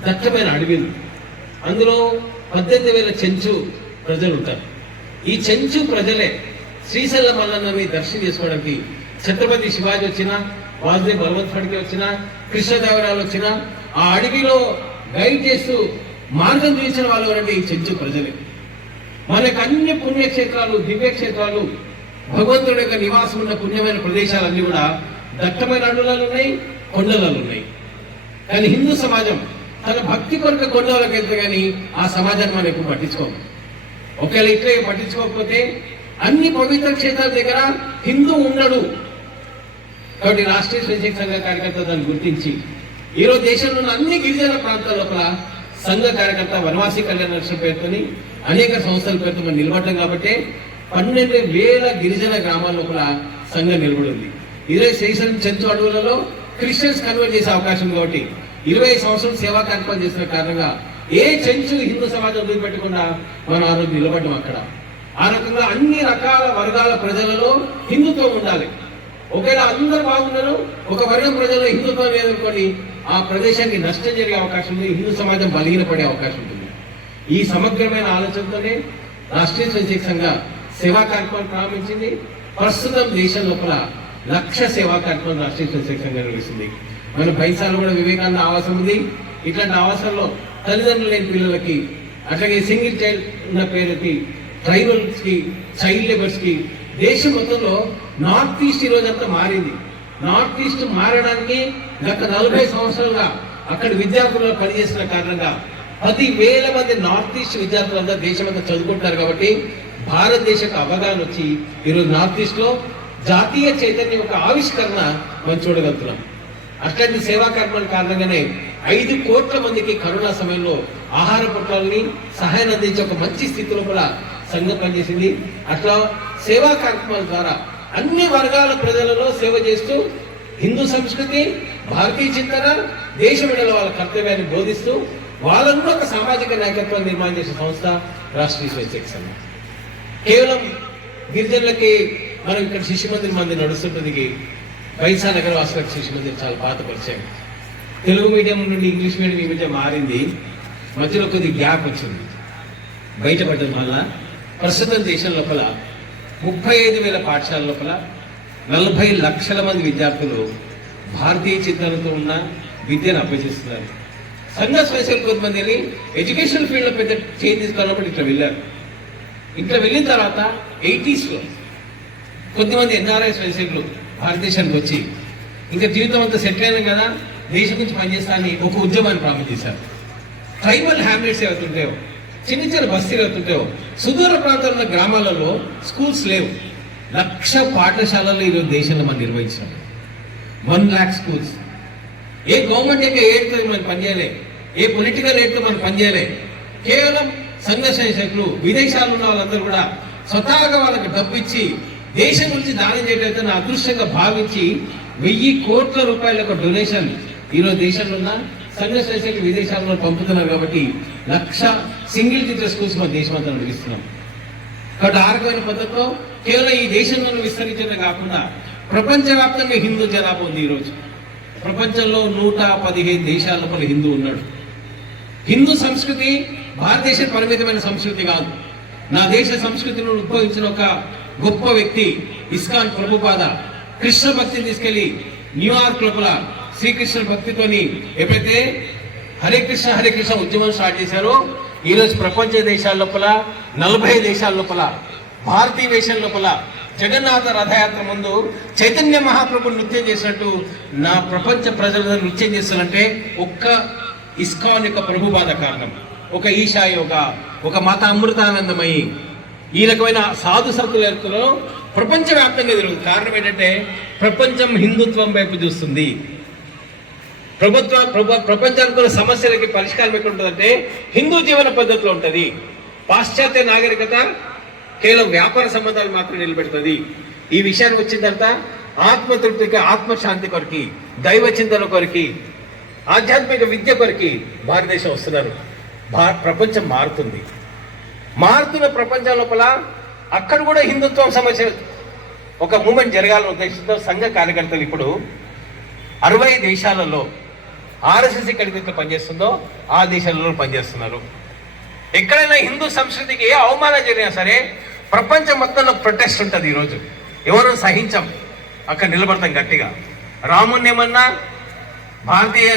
దట్టమైన అడవిలు, అందులో 18,000 చెంచు ప్రజలు ఉంటారు. ఈ చెంచు ప్రజలే శ్రీశైల మల్లన్నని దర్శనం చేసుకోవడానికి ఛత్రపతి శివాజీ వచ్చినా, వాసుదేవ్ బలవంత్ ఫడ్కే వచ్చినా, కృష్ణదేవరాయలు వచ్చినా ఆ అడవిలో గైడ్ చేస్తూ మార్గం చూసిన వాళ్ళు ఎవరంటే ఈ చెంచు ప్రజలే. మనకు అన్ని పుణ్యక్షేత్రాలు, దివ్యక్షేత్రాలు, భగవంతుడి యొక్క నివాసం ఉన్న పుణ్యమైన ప్రదేశాలన్నీ కూడా దట్టమైన అడవులలో ఉన్నాయి, కొండలలో ఉన్నాయి. కానీ హిందూ సమాజం తన భక్తి కొరకు కొండలకు వెళ్తే కానీ ఆ సమాజాన్ని మనం ఎప్పుడు పట్టించుకోము. ఒకవేళ ఇట్లే పట్టించుకోకపోతే అన్ని పవిత్ర క్షేత్రాల దగ్గర హిందూ ఉండడు. కాబట్టి రాష్ట్రీయ స్వయంసేవక సంఘ కార్యకర్త దాన్ని గుర్తించి ఈరోజు దేశంలో ఉన్న అన్ని గిరిజన ప్రాంతాల లోపల సంఘ కార్యకర్త వనవాసి కళ్యాణ లక్ష్యం పేరుతోని అనేక సంస్థల పేరుతో మనం నిలబడ్డాం. కాబట్టి 12,000 గిరిజన గ్రామాల లోపల సంఘం నిలబడింది. 20 శ్రీశైలం చెంచు అడవులలో క్రిస్టియన్స్ కన్వర్ట్ చేసే అవకాశం ఉంది. కాబట్టి 20 సంవత్సరాలు సేవా కార్యక్రమాలు చేసిన కారణంగా ఏ చెంచు హిందూ సమాజం వదిలిపెట్టకుండా మనం ఆ రోజు నిలబడ్డాం. అక్కడ ఆ రకంగా అన్ని రకాల వర్గాల ప్రజలలో హిందుత్వం ఉండాలి. ఒకవేళ అందరూ బాగున్నారు, ఒక వర్గం ప్రజల్లో హిందుత్వం లేదనుకోండి, ఆ ప్రదేశానికి నష్టం జరిగే అవకాశం ఉంది, హిందూ సమాజం బలహీనపడే అవకాశం ఉంటుంది. ఈ సమగ్రమైన ఆలోచనతోనే రాష్ట్రీయ స్వయంసేవక సంఘ సేవా కార్యక్రమం ప్రారంభించింది. ప్రస్తుతం దేశం లోపల 1,00,000 సేవా కార్యక్రమం రాష్ట్రీయ స్వయంసేవక సంఘం నిర్వహిస్తుంది. మన బైసాలు కూడా వివేకానంద ఆవాసం ఉంది. ఇట్లాంటి ఆవాసాల్లో తల్లిదండ్రులు లేని పిల్లలకి, అట్లాగే సింగిల్ చైల్డ్ ఉన్న పేరుకి, ట్రైబల్స్ కి, చైల్డ్ లేబర్స్ కి, దేశం మొత్తంలో నార్త్ ఈస్ట్ ఈ రోజంతా మారింది. నార్త్ ఈస్ట్ మారడానికి గత 40 సంవత్సరాలుగా అక్కడ విద్యార్థులు పనిచేసిన కారణంగా 10,000 మంది నార్త్ ఈస్ట్ విద్యార్థులంతా దేశమంతా చదువుకుంటారు. కాబట్టి భారతదేశకు అవగాహన వచ్చి ఈరోజు నార్త్ ఈస్ట్ లో జాతీయ చైతన్యం ఒక ఆవిష్కరణ మనం చూడగలుగుతున్నాం. అట్లాంటి సేవా కార్యక్రమాల కారణంగానే 5 కోట్ల మందికి కరోనా సమయంలో ఆహార పొట్లాలని సహాయాన్ని అందించే ఒక మంచి స్థితిలో కూడా సంఘం పనిచేసింది. అట్లా సేవా కార్యక్రమాల ద్వారా అన్ని వర్గాల ప్రజలలో సేవ చేస్తూ హిందూ సంస్కృతి, భారతీయ చింతన, దేశం విడల వాళ్ళ కర్తవ్యాన్ని బోధిస్తూ వాళ్ళను ఒక సామాజిక నాయకత్వాన్ని నిర్మాణం చేసే సంస్థ రాష్ట్రీయ స్వయంసేవక సంఘం. కేవలం గిరిజనులకి మనం ఇక్కడ శిశు మందిర్ మంది నడుస్తుంటుంది. బైసా నగర వాసులకు శిశు మందిర్ చాలా పాత పరిచయం. తెలుగు మీడియం నుండి ఇంగ్లీష్ మీడియం ఈ మధ్య మారింది. మధ్యలో కొద్ది గ్యాప్ వచ్చింది. బయటపడడం వల్ల ప్రస్తుతం దేశం లోపల 35,000 పాఠశాల లోపల 40 లక్షల మంది విద్యార్థులు భారతీయ చింతనతో ఉన్న విద్యను అభ్యసిస్తున్నారు. సంఘ స్వయంసేవకులు కొంతమంది వెళ్ళి ఎడ్యుకేషన్ ఫీల్డ్లో పెద్ద చేంజ్ తీసుకున్నప్పుడు ఇట్లా వెళ్ళారు. ఇట్లా వెళ్ళిన తర్వాత 80s లో కొద్దిమంది ఎన్ఆర్ఐ స్వయంసేవకులు భారతదేశానికి వచ్చి ఇంకా జీవితం అంతా సెటిల్ అయినా కదా, దేశం గురించి పనిచేస్తా అని ఒక ఉద్యమాన్ని ప్రారంభించారు. ట్రైబల్ హ్యామ్లెట్స్ ఏవైతుంటాయో, చిన్న చిన్న బస్తీలు అవుతుంటాయో, సుదూర ప్రాంతాల్లో ఉన్న గ్రామాలలో స్కూల్స్ లేవు. 1,00,000 పాఠశాలలు ఈరోజు దేశంలో మనం నిర్వహించాం. 1,00,000 స్కూల్స్. ఏ గవర్నమెంట్ యొక్క ఎయిడ్తో మనం పనిచేయలే, ఏ పొలిటికల్ ఎయిడ్తో మనం పనిచేయలే. కేవలం సంఘ స్వయంసేవకులు, విదేశాల్లో ఉన్న వాళ్ళందరూ కూడా స్వతహాగా వాళ్ళకి డబ్బు ఇచ్చి దేశం గురించి దానం చేయడం నా అదృష్టంగా భావించి 1,000 కోట్ల రూపాయల యొక్క డొనేషన్ ఈరోజు దేశంలో ఉన్న సంఘ స్వయంసేవకులు విదేశాల్లో పంపుతున్నారు. కాబట్టి 1,00,000 సింగిల్ టీచర్ స్కూల్స్ మన దేశం అంతా నడిపిస్తున్నాం. కాబట్టి ఆ రకమైన పద్ధతిలో కేవలం ఈ దేశంలో విస్తరించడమే కాకుండా ప్రపంచవ్యాప్తంగా హిందూ జనాభా ఉంది. ఈరోజు ప్రపంచంలో 115 దేశాల లోపల హిందూ ఉన్నాడు. హిందూ సంస్కృతి భారతదేశం పరిమితమైన సంస్కృతి కాదు. నా దేశ సంస్కృతిని ఉద్భవించిన ఒక గొప్ప వ్యక్తి ఇస్కాన్ ప్రభుపాద కృష్ణ భక్తిని తీసుకెళ్లి న్యూయార్క్ లోపల శ్రీకృష్ణ భక్తితోని ఎప్పుడైతే హరే కృష్ణ ఉద్యమం స్టార్ట్ చేశారో, ఈరోజు ప్రపంచ దేశాల లోపల 40 దేశాల లోపల భారతీయ దేశం లోపల జగన్నాథ రథయాత్ర ముందు చైతన్య మహాప్రభు నృత్యం చేసినట్టు నా ప్రపంచ ప్రజలందరూ నృత్యం చేస్తారంటే ఒక్క ఇస్కాన్ యొక్క ప్రభుపాద కారణం. ఒక ఈశా యోగ, ఒక మత అమృతానందమయి, ఈ రకమైన సాధు సంతులతో ప్రపంచవ్యాప్తంగా జరుగుతుంది. కారణం ఏంటంటే ప్రపంచం హిందుత్వం వైపు చూస్తుంది. ప్రపంచానికి సమస్యలకి పరిష్కారం ఎక్కడ ఉంటుందంటే హిందూ జీవన పద్ధతిలో ఉంటుంది. పాశ్చాత్య నాగరికత కేవలం వ్యాపార సంబంధాలు మాత్రం నిలబెడుతుంది. ఈ విషయానికి వచ్చిన తర్వాత ఆత్మతృప్తికి, ఆత్మశాంతి కొరికి, దైవ చింతన కొరికి, ఆధ్యాత్మిక విద్య కొరికి భారతదేశం వస్తున్నారు. ప్రపంచం మారుతుంది. మారుతున్న ప్రపంచం లోపల అక్కడ కూడా హిందుత్వం సమస్య ఒక మూమెంట్ జరగాలన్న ఉద్దేశంతో సంఘ కార్యకర్తలు ఇప్పుడు 60 దేశాలలో RSS ఎక్కడికైతే పనిచేస్తుందో ఆ దేశాలలో పనిచేస్తున్నారు. ఎక్కడైనా హిందూ సంస్కృతికి ఏ అవమానం జరిగినా సరే ప్రపంచం మొత్తంలో ప్రొటెస్ట్ ఉంటుంది. ఈరోజు ఎవరు సహించం, అక్కడ నిలబడతాం గట్టిగా. రాముని ఏమన్నా, భారతీయ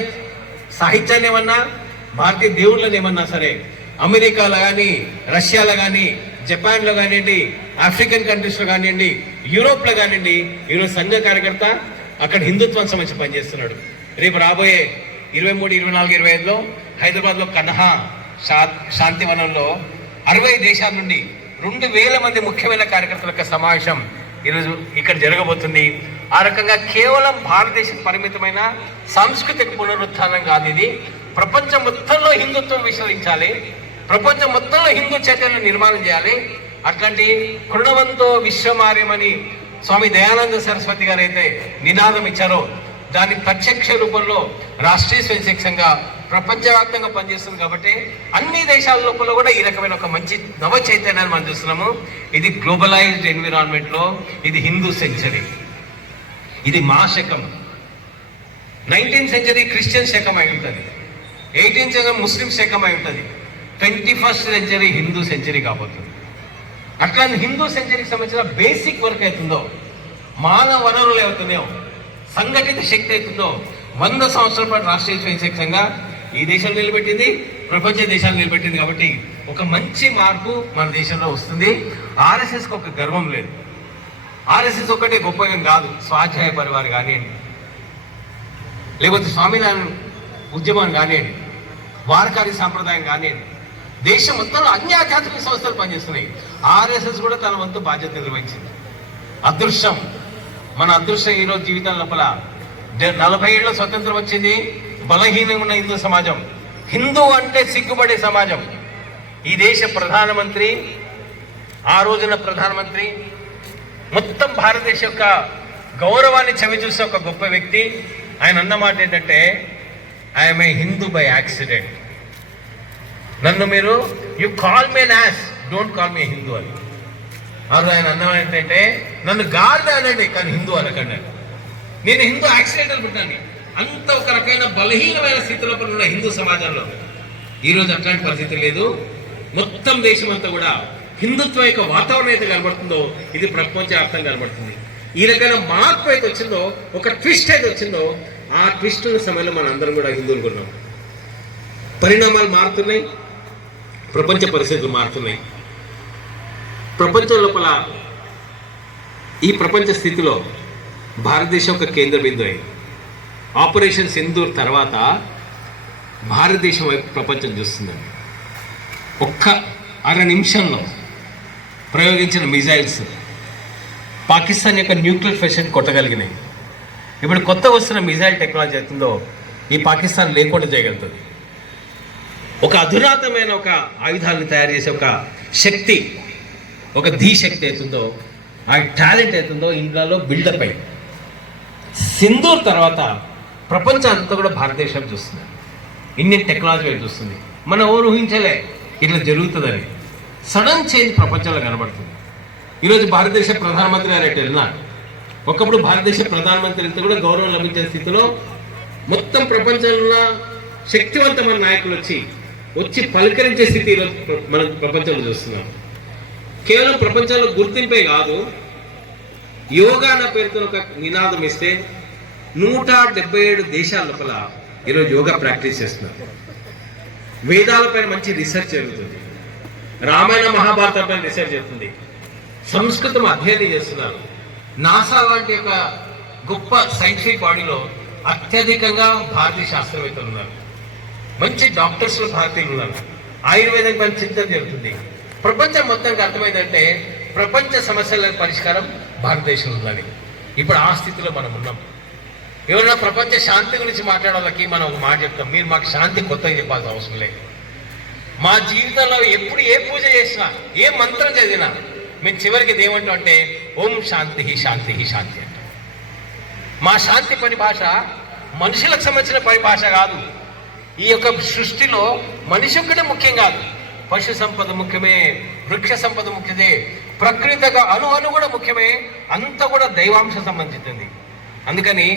సాహిత్యాన్ని ఏమన్నా, భారతీయ దేవుళ్ళని ఏమన్నా సరే అమెరికాలో కానీ, రష్యాలో కానీ, జపాన్లో కానివ్వండి, ఆఫ్రికన్ కంట్రీస్లో కానివ్వండి, యూరోప్లో కానివ్వండి, ఈరోజు సంఘ కార్యకర్త అక్కడ హిందుత్వం సంబంధించి పనిచేస్తున్నాడు. రేపు రాబోయే 23, 24, 25లో హైదరాబాద్లో కన్హా శాంతివనంలో 60 దేశాల నుండి 2,000 మంది ముఖ్యమైన కార్యకర్తల యొక్క సమావేశం ఈరోజు ఇక్కడ జరగబోతుంది. ఆ రకంగా కేవలం భారతదేశం పరిమితమైన సాంస్కృతిక పునరుత్థానం కాదు ఇది. ప్రపంచం మొత్తంలో హిందుత్వం విస్తరించాలి, ప్రపంచం మొత్తంలో హిందూ చైతన్యం నిర్మాణం చేయాలి. అట్లాంటి కృణవంతో విశ్వమార్యమని స్వామి దయానంద సరస్వతి గారు అయితే నినాదం ఇచ్చారో దాని ప్రత్యక్ష రూపంలో రాష్ట్రీయ స్వయంసేవక సంఘ ప్రపంచవ్యాప్తంగా పనిచేస్తుంది కాబట్టి అన్ని దేశాల లోపల కూడా ఈ రకమైన ఒక మంచి నవ చైతన్యాన్ని మనం చూస్తున్నాము. ఇది గ్లోబలైజ్డ్ ఎన్విరాన్మెంట్ లో ఇది హిందూ సెంచరీ, ఇది మా శకం. 19th సెంచరీ క్రిస్టియన్ శకం అయి ఉంటుంది, 18th సెంచరీ ముస్లిం శకం అయి ఉంటుంది, 21st సెంచరీ హిందూ సెంచరీ కాబోతుంది. అట్లా హిందూ సెంచరీకి సంబంధించిన బేసిక్ వర్క్ అవుతుందో, మానవ వనరులు అవుతున్నాయో, సంఘటిత శక్తి అవుతుందో 100 సంవత్సరాల పాటు రాష్ట్రీయ స్వయంసేవకంగా ఈ దేశంలో నిలబెట్టింది, ప్రపంచ దేశాలు నిలబెట్టింది. కాబట్టి ఒక మంచి మార్పు మన దేశంలో వస్తుంది. ఆర్ఎస్ఎస్కి ఒక గర్వం లేదు. ఆర్ఎస్ఎస్ ఒకటే గొప్పగా కాదు, స్వాధ్యాయ పరివార్ కానివ్వండి, లేకపోతే స్వామినారాయణ ఉద్యమం కానివ్వండి, వారకారి సాంప్రదాయం కానివ్వండి, దేశం మొత్తంలో అన్ని ఆధ్యాత్మిక సంస్థలు పనిచేస్తున్నాయి. ఆర్ఎస్ఎస్ కూడా తన వంతు బాధ్యత నిర్వహించింది. అదృష్టం, మన అదృష్టం ఈరోజు జీవితం లోపల 40 ఏళ్ళ స్వతంత్రం వచ్చింది. బలహీనంగా ఉన్న హిందూ సమాజం, హిందూ అంటే సిగ్గుపడే సమాజం. ఈ దేశ ప్రధానమంత్రి, ఆ రోజున ప్రధానమంత్రి, మొత్తం భారతదేశ యొక్క గౌరవాన్ని చవిచూసే ఒక గొప్ప వ్యక్తి. ఆయన అన్నమాట ఏంటంటే, I'm a Hindu by accident. నన్ను మీరు you call me as, don't call me Hindu అని. అది ఆయన అన్నమాట ఏంటంటే, నన్ను గాడిద అనండి కానీ హిందూ అనకండి. నేను హిందూ యాక్సిడెంటల్ పుట్టాను. అంత ఒక రకమైన బలహీనమైన స్థితిలో ఉన్న హిందూ సమాజంలో ఈరోజు అట్లాంటి పరిస్థితి లేదు. మొత్తం దేశం అంతా కూడా హిందుత్వం యొక్క వాతావరణం అయితే కనబడుతుందో ఇది ప్రపంచవ్యాప్తంగా కనబడుతుంది. ఈ రకమైన మార్పు అయితే వచ్చిందో, ఒక ట్విస్ట్ అయితే వచ్చిందో, ఆ ట్విస్ట్ సమయంలో మన అందరం కూడా హిందువులు ఉన్నాం. పరిణామాలు మారుతున్నాయి, ప్రపంచ పరిస్థితులు మారుతున్నాయి. ప్రపంచం లోపల ఈ ప్రపంచ స్థితిలో భారతదేశం ఒక కేంద్ర బిందువు అయింది. ఆపరేషన్ సింధూర్ తర్వాత భారతదేశం వైపు ప్రపంచం చూస్తుందండి. ఒక్క 1/2 నిమిషంలో ప్రయోగించిన మిజైల్స్ పాకిస్తాన్ యొక్క న్యూక్లియర్ ఫెసిలిటీ కొట్టగలిగినాయి. ఇప్పుడు కొత్త వస్తున్న మిజైల్ టెక్నాలజీ అవుతుందో ఈ పాకిస్తాన్ లేకుండా చేయగలుగుతుంది. ఒక అధునాతమైన ఒక ఆయుధాలను తయారు చేసే ఒక శక్తి, ఒక ధీశక్తి అవుతుందో, ఆ టాలెంట్ అవుతుందో ఇండియాలో బిల్డప్ అయింది. సింధూర్ తర్వాత ప్రపంచం అంతా కూడా భారతదేశం చూస్తుంది, ఇండియన్ టెక్నాలజీ వైపు చూస్తుంది. మనం ఎవరు ఊహించలే ఇట్లా జరుగుతుందని. సడన్ చేంజ్ ప్రపంచంలో కనబడుతుంది. ఈరోజు భారతదేశ ప్రధానమంత్రి గారు ఎటు వెళ్ళినారు. ఒకప్పుడు భారతదేశ ప్రధానమంత్రి ఇంత కూడా గౌరవం లభించే స్థితిలో మొత్తం ప్రపంచంలో శక్తివంతమైన నాయకులు వచ్చి పలకరించే స్థితి ఈరోజు మనం ప్రపంచంలో చూస్తున్నాం. కేవలం ప్రపంచంలో గుర్తింపే కాదు, యోగా అన్న పేరుతో ఒక నినాదం ఇస్తే 177 దేశాల లోపల ఈరోజు యోగా ప్రాక్టీస్ చేస్తున్నారు. వేదాలపైన మంచి రీసెర్చ్ జరుగుతుంది, రామాయణ మహాభారతాలపైన రీసెర్చ్ జరుగుతుంది, సంస్కృతం అధ్యయనం చేస్తున్నారు. నాసా లాంటి ఒక గొప్ప సైంటిఫిక్ బాడీలో అత్యధికంగా భారతీయ శాస్త్రవేత్తలు ఉన్నారు, మంచి డాక్టర్స్ భారతీయులు ఉన్నారు. ఆయుర్వేదం పైన చింతన జరుగుతుంది. ప్రపంచం మొత్తానికి అర్థమైందంటే ప్రపంచ సమస్యల పరిష్కారం భారతదేశంలో ఉందని. ఇప్పుడు ఆ స్థితిలో మనం ఉన్నాం. ఎవరైనా ప్రపంచ శాంతి గురించి మాట్లాడాలకి మనం ఒక మాట చెప్తాం, మీరు మాకు శాంతి కొత్తగా చెప్పాల్సిన అవసరం లేదు. మా జీవితంలో ఎప్పుడు ఏ పూజ చేసినా, ఏ మంత్రం చదివినా మేము చివరికి ఏమంటాం అంటే ఓం శాంతి శాంతి శాంతి అంటాం. మా శాంతి పరిభాష మనుషులకు సంబంధించిన పరిభాష కాదు. ఈ యొక్క సృష్టిలో మనిషి ఒక్కటే ముఖ్యం కాదు, పశు సంపద ముఖ్యమే, వృక్ష సంపద ముఖ్యమే, ప్రకృతిగా అణు కూడా ముఖ్యమే. అంతా కూడా దైవాంశ సంబంధించింది. అందుకని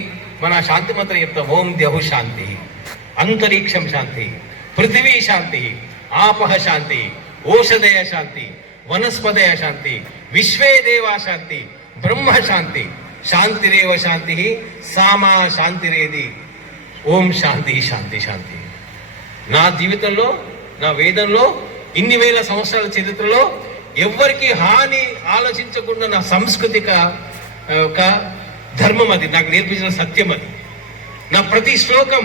మన శాంతి మంత్రం చెప్తాం, ఓం ద్యహు శాంతి, అంతరిక్షం శాంతి, పృథివీ శాంతి, ఆపహ శాంతి, ఓషధయ శాంతి, వనస్పదయ శాంతి, విశ్వే దేవా శాంతి, బ్రహ్మ శాంతి, శాంతిరేవ శాంతి, సామా శాంతిరేది, ఓం శాంతి శాంతి శాంతి. నా జీవితంలో, నా వేదంలో, ఇన్ని వేల సంవత్సరాల చరిత్రలో ఎవ్వరికి హాని ఆలోచించకుండా నా సాంస్కృతిక ఒక ధర్మం అది, నాకు నేర్పించిన సత్యం అది. నా ప్రతి శ్లోకం,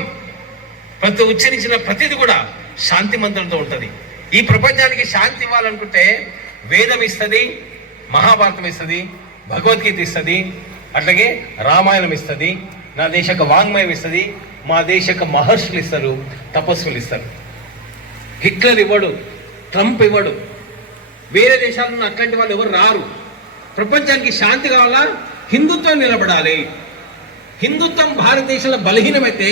ప్రతి ఉచ్చరించిన ప్రతిది కూడా శాంతి మంత్రంతో ఉంటుంది. ఈ ప్రపంచానికి శాంతి ఇవ్వాలనుకుంటే వేదం ఇస్తుంది, మహాభారతం ఇస్తుంది, భగవద్గీత ఇస్తుంది, అట్లాగే రామాయణం ఇస్తుంది, నా దేశ యొక్క వాంగ్మయం ఇస్తుంది, మా దేశ యొక్క మహర్షులు ఇస్తారు, తపస్సులు ఇస్తారు. హిట్లర్ ఇవ్వడు, ట్రంప్ ఇవ్వడు, వేరే దేశాల్లో అట్లాంటి వాళ్ళు ఎవరు రారు. ప్రపంచానికి శాంతి కావాలా, హిందుత్వం నిలబడాలి. హిందుత్వం భారతదేశంలో బలహీనమైతే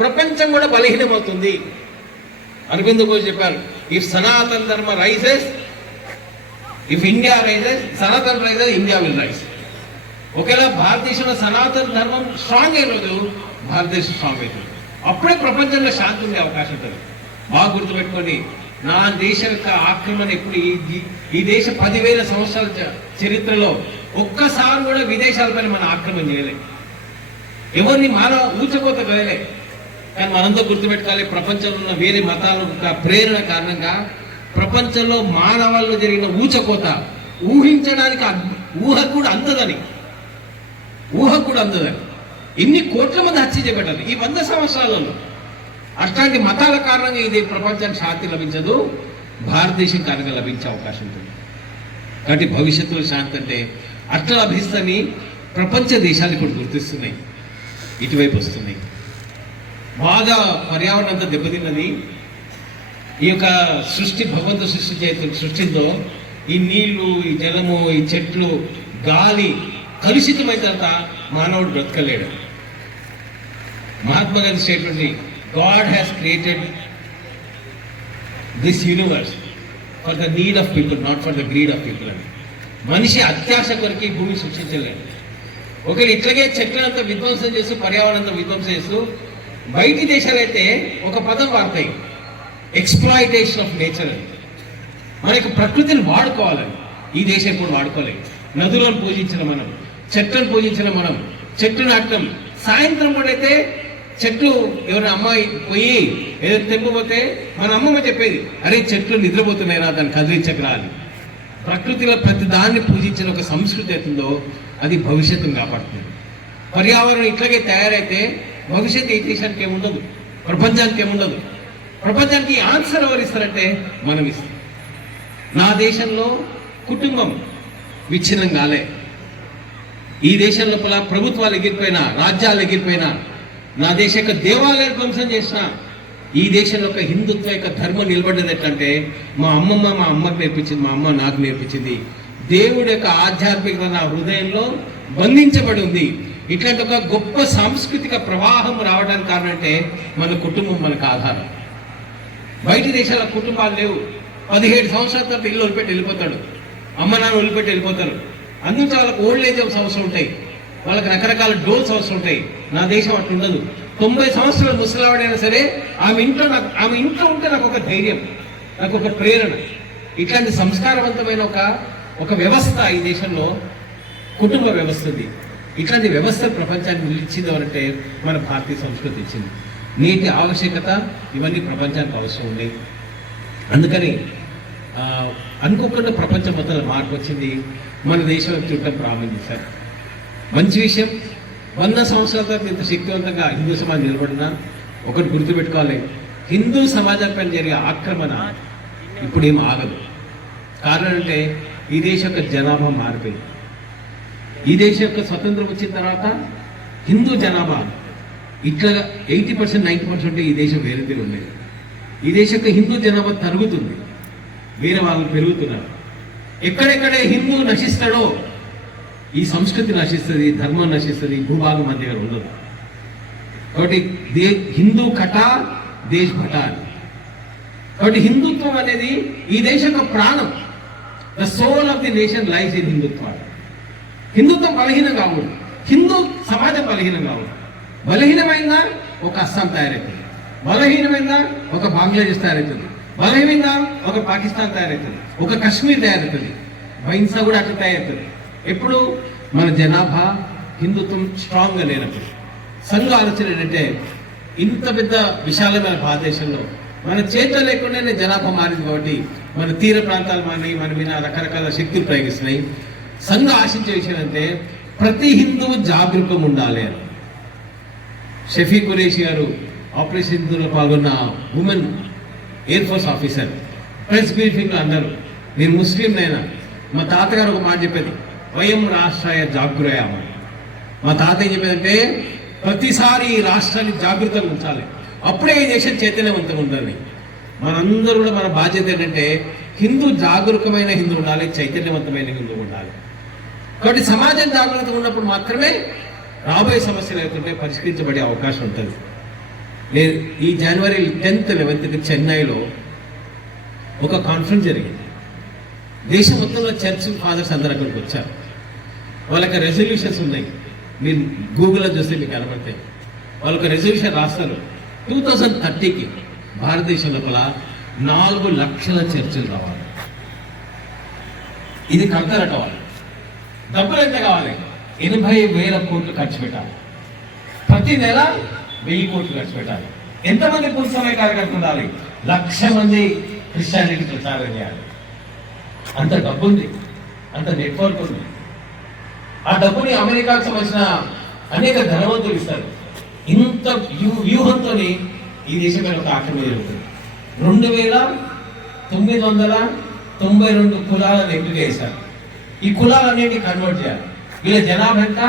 ప్రపంచం కూడా బలహీనమవుతుంది. అరవింద్ ఘోష్ చెప్పారు, if Sanatan Dharma rises, if India rises, Sanatan rises, India will rise. ఒకవేళ భారతదేశంలో సనాతన ధర్మం స్ట్రాంగ్ అయిన రోజు భారతదేశం స్ట్రాంగ్ అవుతుంది. అప్పుడే ప్రపంచంలో శాంతి ఉండే అవకాశం ఉంటుంది. బాగా గుర్తుపెట్టుకోండి, నా దేశం యొక్క ఆక్రమణ ఎప్పుడు ఈ దేశ 10,000 సంవత్సరాల చరిత్రలో ఒక్కసారి కూడా విదేశాలపైన మన ఆక్రమణ చేయలేదు. ఎవరిని మానవ ఊచకోత వేయలే. కానీ మనంతా గుర్తుపెట్టుకోవాలి, ప్రపంచంలో ఉన్న వేరే మతాల యొక్క ప్రేరణ కారణంగా ప్రపంచంలో మానవాళ్ళు జరిగిన ఊచకోత ఊహించడానికి ఊహకు కూడా అందదని ఎన్ని కోట్ల మంది హత్య చేయబడ్డారు ఈ 100 సంవత్సరాలలో. అట్లాంటి మతాల కారణంగా ఇది ప్రపంచానికి శాంతి లభించదు, భారతదేశం కారణంగా లభించే అవకాశం ఉంటుంది. కాబట్టి భవిష్యత్తులో శాంతి అంటే అట్లా లభిస్తుందని ప్రపంచ దేశాలు ఇప్పుడు గుర్తిస్తున్నాయి, ఇటువైపు వస్తున్నాయి. బాగా పర్యావరణం అంతా దెబ్బతిన్నది. ఈ యొక్క సృష్టి భగవంతు సృష్టిందో ఈ నీళ్లు, ఈ జలము, ఈ చెట్లు, గాలి కలుషితమైన తర్వాత మానవుడు బ్రతకలేడు. Mahatma Gandhi statement, God has created this universe for the need of people, not for the greed of people అని. మనిషి అత్యాశ కొరకు ఈ భూమి సృష్టించలేదు. ఒకవేళ ఇట్లాగే చెట్లంతా విధ్వంసం చేస్తూ, పర్యావరణంతో విధ్వంసం చేస్తూ, బయటి దేశాలైతే ఒక పదం వాడతాయి, ఎక్స్ప్లాయిటేషన్ ఆఫ్ నేచర్ అని. మనకి ప్రకృతిని వాడుకోవాలని ఈ దేశం ఎప్పుడు వాడుకోలేదు. నదులను పూజించిన మనం, చెట్లను పూజించిన మనం, చెట్టు నాటడం. సాయంత్రం కూడా అయితే చెట్లు ఎవరైనా అమ్మాయి పోయి ఏదో తెంపబోతే మన అమ్మమ్మ చెప్పేది, అరే చెట్లు నిద్రపోతున్నాయినా, దాన్ని కదిలించకరా అని. ప్రకృతిలో ప్రతి దాన్ని పూజించిన ఒక సంస్కృతి అవుతుందో అది భవిష్యత్తును కాపాడుతుంది. పర్యావరణం ఇట్లాగే తయారైతే భవిష్యత్తు ఏ దేశానికి ఏముండదు, ప్రపంచానికి ఏముండదు. ప్రపంచానికి ఆన్సర్ ఎవరు ఇస్తారంటే మనం ఇస్తాం. నా దేశంలో కుటుంబం విచ్ఛిన్నం కాలే. ఈ దేశం లోపల ప్రభుత్వాలు ఎగిరిపోయినా, రాజ్యాలు ఎగిరిపోయినా, నా దేశ యొక్క దేవాలయాలు ధ్వంసం చేసిన, ఈ దేశంలో ఒక హిందుత్వ యొక్క ధర్మం నిలబడ్డది ఎట్లంటే మా అమ్మకు నేర్పించింది, మా అమ్మ నాకు నేర్పించింది. దేవుడి యొక్క ఆధ్యాత్మికత నా హృదయంలో బంధించబడి ఉంది. ఇట్లాంటి ఒక గొప్ప సాంస్కృతిక ప్రవాహం రావడానికి కారణం అంటే మన కుటుంబం మనకు ఆధారం. బయటి దేశాల కుటుంబాలు లేవు. 17 సంవత్సరాల తర్వాత ఇల్లు వదిలిపెట్టి వెళ్ళిపోతాడు, అమ్మ నాన్న వదిలిపెట్టి వెళ్ళిపోతారు. అందుకే వాళ్ళకి ఓల్డ్ ఏజ్ అవసరం ఉంటాయి, వాళ్ళకి రకరకాల డోల్స్ అవసరం ఉంటాయి. నా దేశం అట్లా ఉండదు. 90 సంవత్సరాలు ముసలావాడైనా సరే ఆమె ఇంట్లో ఉంటే నాకు ఒక ధైర్యం, నాకు ఒక ప్రేరణ. ఇట్లాంటి సంస్కారవంతమైన ఒక వ్యవస్థ ఈ దేశంలో కుటుంబ వ్యవస్థ ఉంది. ఇట్లాంటి వ్యవస్థ ప్రపంచానికి నిలిచింది ఎవరంటే మన భారతీయ సంస్కృతి ఇచ్చింది. నీటి ఆవశ్యకత ఇవన్నీ ప్రపంచానికి అవసరం ఉన్నాయి. అందుకని అనుకోకుండా ప్రపంచం మొత్తం మార్పు వచ్చింది. మన దేశం చుట్టం ప్రారంభించారు. మంచి విషయం. 100 సంవత్సరాల తర్వాత ఇంత శక్తివంతంగా హిందూ సమాజం నిలబడినా ఒకటి గుర్తుపెట్టుకోవాలి, హిందూ సమాజంపై జరిగే ఆక్రమణ ఇప్పుడేం ఆగదు. కారణం అంటే ఈ దేశం యొక్క జనాభా మారిపోయింది. ఈ దేశం యొక్క స్వతంత్రం వచ్చిన తర్వాత హిందూ జనాభా ఇట్లా 80%, 90% ఉంటే ఈ దేశం వేరే తీరు ఉండేది. ఈ దేశం యొక్క హిందూ జనాభా తరుగుతుంది, వేరే వాళ్ళు పెరుగుతున్నారు. ఎక్కడెక్కడ హిందూ నశిస్తాడో ఈ సంస్కృతి నశిస్తుంది, ధర్మం నశిస్తుంది, భూభాగం మన దగ్గర ఉండదు. కాబట్టి హిందూ కటా దేశ్ భటా. కాబట్టి హిందుత్వం అనేది ఈ దేశం యొక్క ప్రాణం. The soul of the nation life in హిందుత్వం. హిందుత్వం బలహీనం కావద్దు, హిందూ సమాజం బలహీనం కావద్దు. బలహీనమైందా ఒక అస్సాం తయారవుతుంది, బలహీనమైందా ఒక బంగ్లాదేశ్ తయారవుతుంది, బలహీనంగా ఒక పాకిస్తాన్ తయారవుతుంది, ఒక కశ్మీర్ తయారవుతుంది, బైన్సా కూడా అట్లా తయారవుతుంది. ఎప్పుడు మన జనాభా హిందుత్వం స్ట్రాంగ్గా లేనప్పుడు. సంఘ ఆలోచన ఏంటంటే ఇంత పెద్ద విశాలమైన భారతదేశంలో మన చేత లేకుండానే జనాభా మారింది. కాబట్టి మన తీర ప్రాంతాలు మన మీద రకరకాల శక్తులు ప్రయోగిస్తున్నాయి. సంఘ ఆశించే విషయం అంటే ప్రతి హిందువు జాగరూకం ఉండాలి అని. షఫీ ఖురేషి గారు ఆపరేషన్ హిందూలో పాల్గొన్న women air force officer press బ్రీఫింగ్లో అన్నారు, నేను ముస్లింనైనా మా తాతగారు ఒక మాట చెప్పేది, వయం రాష్ట్రాయ జాగృయామ. మా తాతయ్య చెప్పేదంటే ప్రతిసారి ఈ రాష్ట్రాన్ని జాగృతంగా ఉంచాలి, అప్పుడే ఈ దేశం చైతన్యవంతంగా ఉండాలి. మనందరూ కూడా మన బాధ్యత ఏంటంటే హిందూ జాగరూకమైన హిందూ ఉండాలి, చైతన్యవంతమైన హిందూ ఉండాలి. కాబట్టి సమాజం జాగ్రత్తగా ఉన్నప్పుడు మాత్రమే రాబోయే సమస్యలు అవుతుంటే పరిష్కరించబడే అవకాశం ఉంటుంది. నేను ఈ జనవరి 10th 11th చెన్నైలో ఒక కాన్ఫరెన్స్ జరిగింది. దేశం మొత్తంలో చర్చ్ ఫాదర్స్ అందరూ అక్కడికి వచ్చారు. వాళ్ళకి రెజల్యూషన్స్ ఉన్నాయి, మీరు గూగుల్లో చూస్తే మీకు కనబడతాయి. వాళ్ళొక రెజల్యూషన్ రాస్తారు, 2030కి భారతదేశం లోపల 4 లక్షల చర్చలు రావాలి. ఇది కడతారట వాళ్ళు. డబ్బులు ఎంత కావాలి? 80,000 కోట్లు ఖర్చు పెట్టాలి. ప్రతి నెల 1000 కోట్లు ఖర్చు పెట్టాలి. ఎంతమంది పురుషులే కార్యకర్తలు ఉండాలి? 1,00,000 మంది క్రిస్టియానిటీ ప్రచారం చేయాలి. అంత డబ్బు ఉంది, అంత నెట్వర్క్ ఉంది. ఆ డబ్బుని అమెరికాకు సంబంధించిన అనేక ధనవంతులు ఇస్తారు. ఇంత వ్యూహంతో ఈ దేశం మీద ఒక ఆక్రమణ జరుగుతుంది. 2,992 కులాలను ఎంపిక చేశారు. ఈ కులాలన్నింటినీ కన్వర్ట్ చేయాలి. వీళ్ళ జనాభా ఎంత?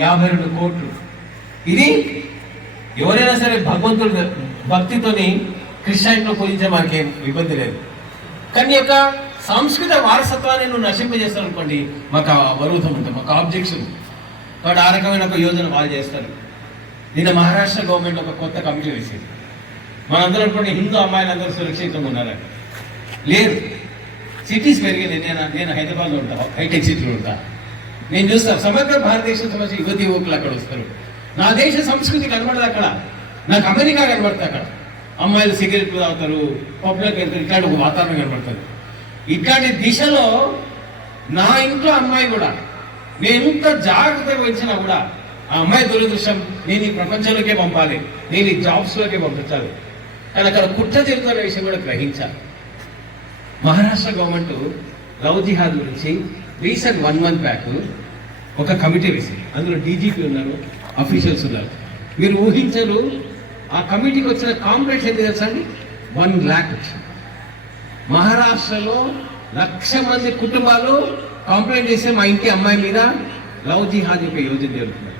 52 కోట్లు. ఇది ఎవరైనా సరే భగవంతుడు భక్తితోని క్రిస్టియానిటీలో పూజించే మనకేం ఇబ్బంది లేదు. కానీ యొక్క సాంస్కృతిక వారసత్వాన్ని నువ్వు నశింపజేస్తావు అనుకోండి, మాకు అవరోధం ఉంటుంది, మాకు ఆబ్జెక్షన్. కాబట్టి ఆ రకమైన ఒక యోజన వాళ్ళు చేస్తారు. నిన్న మహారాష్ట్ర గవర్నమెంట్ ఒక కొత్త కమిటీ వేసింది. మనందరూ అనుకోండి హిందూ అమ్మాయిలందరూ సురక్షితంగా ఉన్నారని. లేదు, సిటీస్ పెరిగింది. నేను హైదరాబాద్లో ఉంటా, హైటెక్ సిటీలో ఉంటా. నేను చూస్తాను సమగ్ర భారతదేశం సంబంధించిన యువతి యువకులు అక్కడ వస్తారు. నా దేశ సంస్కృతి కనబడదు అక్కడ, నాకు అమెరికా కనబడుతుంది. అక్కడ అమ్మాయిలు సిగరెట్లు తాగుతారు, పబ్లిక్ వెళ్తారు, ఇట్లాంటి ఒక వాతావరణం కనబడుతుంది. ఇట్లాంటి దిశలో నా ఇంట్లో అమ్మాయి కూడా నేను ఎంత జాగ్రత్తగా వహించినా కూడా ఆ అమ్మాయి దురదృష్టం, నేను ఈ ప్రపంచంలోకే పంపాలి, నేను ఈ జాబ్స్లోకే పంపించాలి. కానీ అక్కడ కుట్ర జరుగుతున్న విషయం కూడా గ్రహించాలి. మహారాష్ట్ర గవర్నమెంట్ లవ్ జిహాద్ గురించి రీసెంట్ 1 month బ్యాక్ ఒక కమిటీ వేసింది. అందులో డీజీపీ ఉన్నారు, అఫీషియల్స్ ఉన్నారు. మీరు ఊహించరు, ఆ కమిటీకి వచ్చిన కాంప్లైంట్స్ ఏంటి తెలుసా అండి? 1 lakh వచ్చింది. మహారాష్ట్రలో 1,00,000 మంది కుటుంబాలు కంప్లైంట్ చేస్తే మా ఇంటి అమ్మాయి మీద లవ్ జిహాద్ యొక్క యోజన జరుగుతుంది.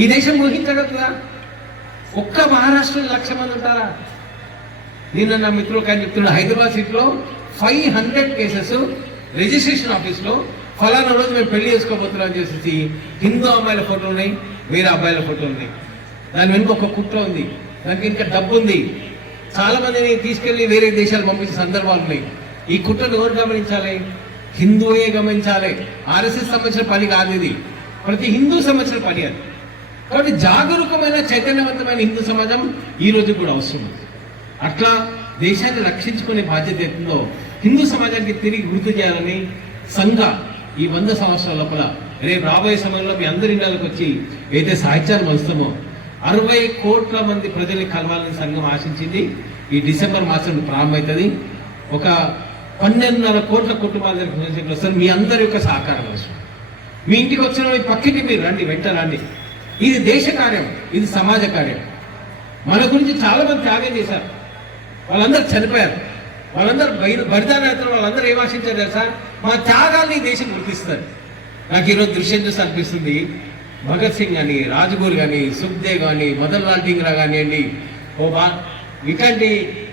ఈ దేశం ఊహించగలుగుతుందా? ఒక్క మహారాష్ట్రలో 1,00,000 మంది ఉంటారా? నిన్న నా మిత్రులు కానీ చెప్తున్నా, హైదరాబాద్ సిటీలో 500 కేసెస్ రిజిస్ట్రేషన్ ఆఫీస్లో ఫలానా రోజు మేము పెళ్లి చేసుకోబోతున్నాం అని చేసేసి హిందూ అమ్మాయిల ఫోటోలు ఉన్నాయి, వేరే అబ్బాయిల ఫోటోలు ఉన్నాయి. దాని వెనుక ఒక కుట్ర ఉంది, దానికి ఇంకా డబ్బు ఉంది. చాలా మందిని తీసుకెళ్లి వేరే దేశాలు పంపించే సందర్భాలు ఉన్నాయి. ఈ కుట్రను ఎవరు గమనించాలి? హిందూయే గమనించాలి. ఆర్ఎస్ఎస్ సంబంధించిన పని కాదు ఇది, ప్రతి హిందూ సంబంధించిన పని అది. కాబట్టి జాగరూకమైన చైతన్యవంతమైన హిందూ సమాజం ఈ రోజు కూడా అవసరం. అట్లా దేశాన్ని రక్షించుకునే బాధ్యత ఎత్తుందో హిందూ సమాజానికి తిరిగి గుర్తు చేయాలని సంఘ ఈ 100 సంవత్సరాల లోపల రేపు రాబోయే సమయంలో మీ అందరి ఇళ్ళకి వచ్చి ఏదైతే సాహిత్యాన్ని వస్తామో 60 కోట్ల మంది ప్రజల్ని కలవాలని సంఘం ఆశించింది. ఈ డిసెంబర్ మాసం ప్రారంభమవుతుంది. ఒక 12.5 కోట్ల కుటుంబాల దగ్గరికి వస్తారు. మీ అందరి యొక్క సహకారం అవసరం. మీ ఇంటికి వచ్చిన పక్కకి మీరు రండి, వెంట రండి. ఇది దేశ కార్యం, ఇది సమాజ కార్యం. మన గురించి చాలా మంది త్యాగం చేశారు, వాళ్ళందరూ చనిపోయారు, వాళ్ళందరూ బలిదానం అవుతారు. వాళ్ళందరూ ఏం ఆశించారు తెలుసా? మా త్యాగాన్ని దేశం గుర్తిస్తారు. నాకు ఈరోజు దృశ్యం చూసి అనిపిస్తుంది, భగత్ సింగ్ కానీ, రాజ్గురు కానీ, సుఖ్దేవ్ కానీ, మదన్ లాల్ టింగ్రా కానివ్వండి, ఇట్లాంటి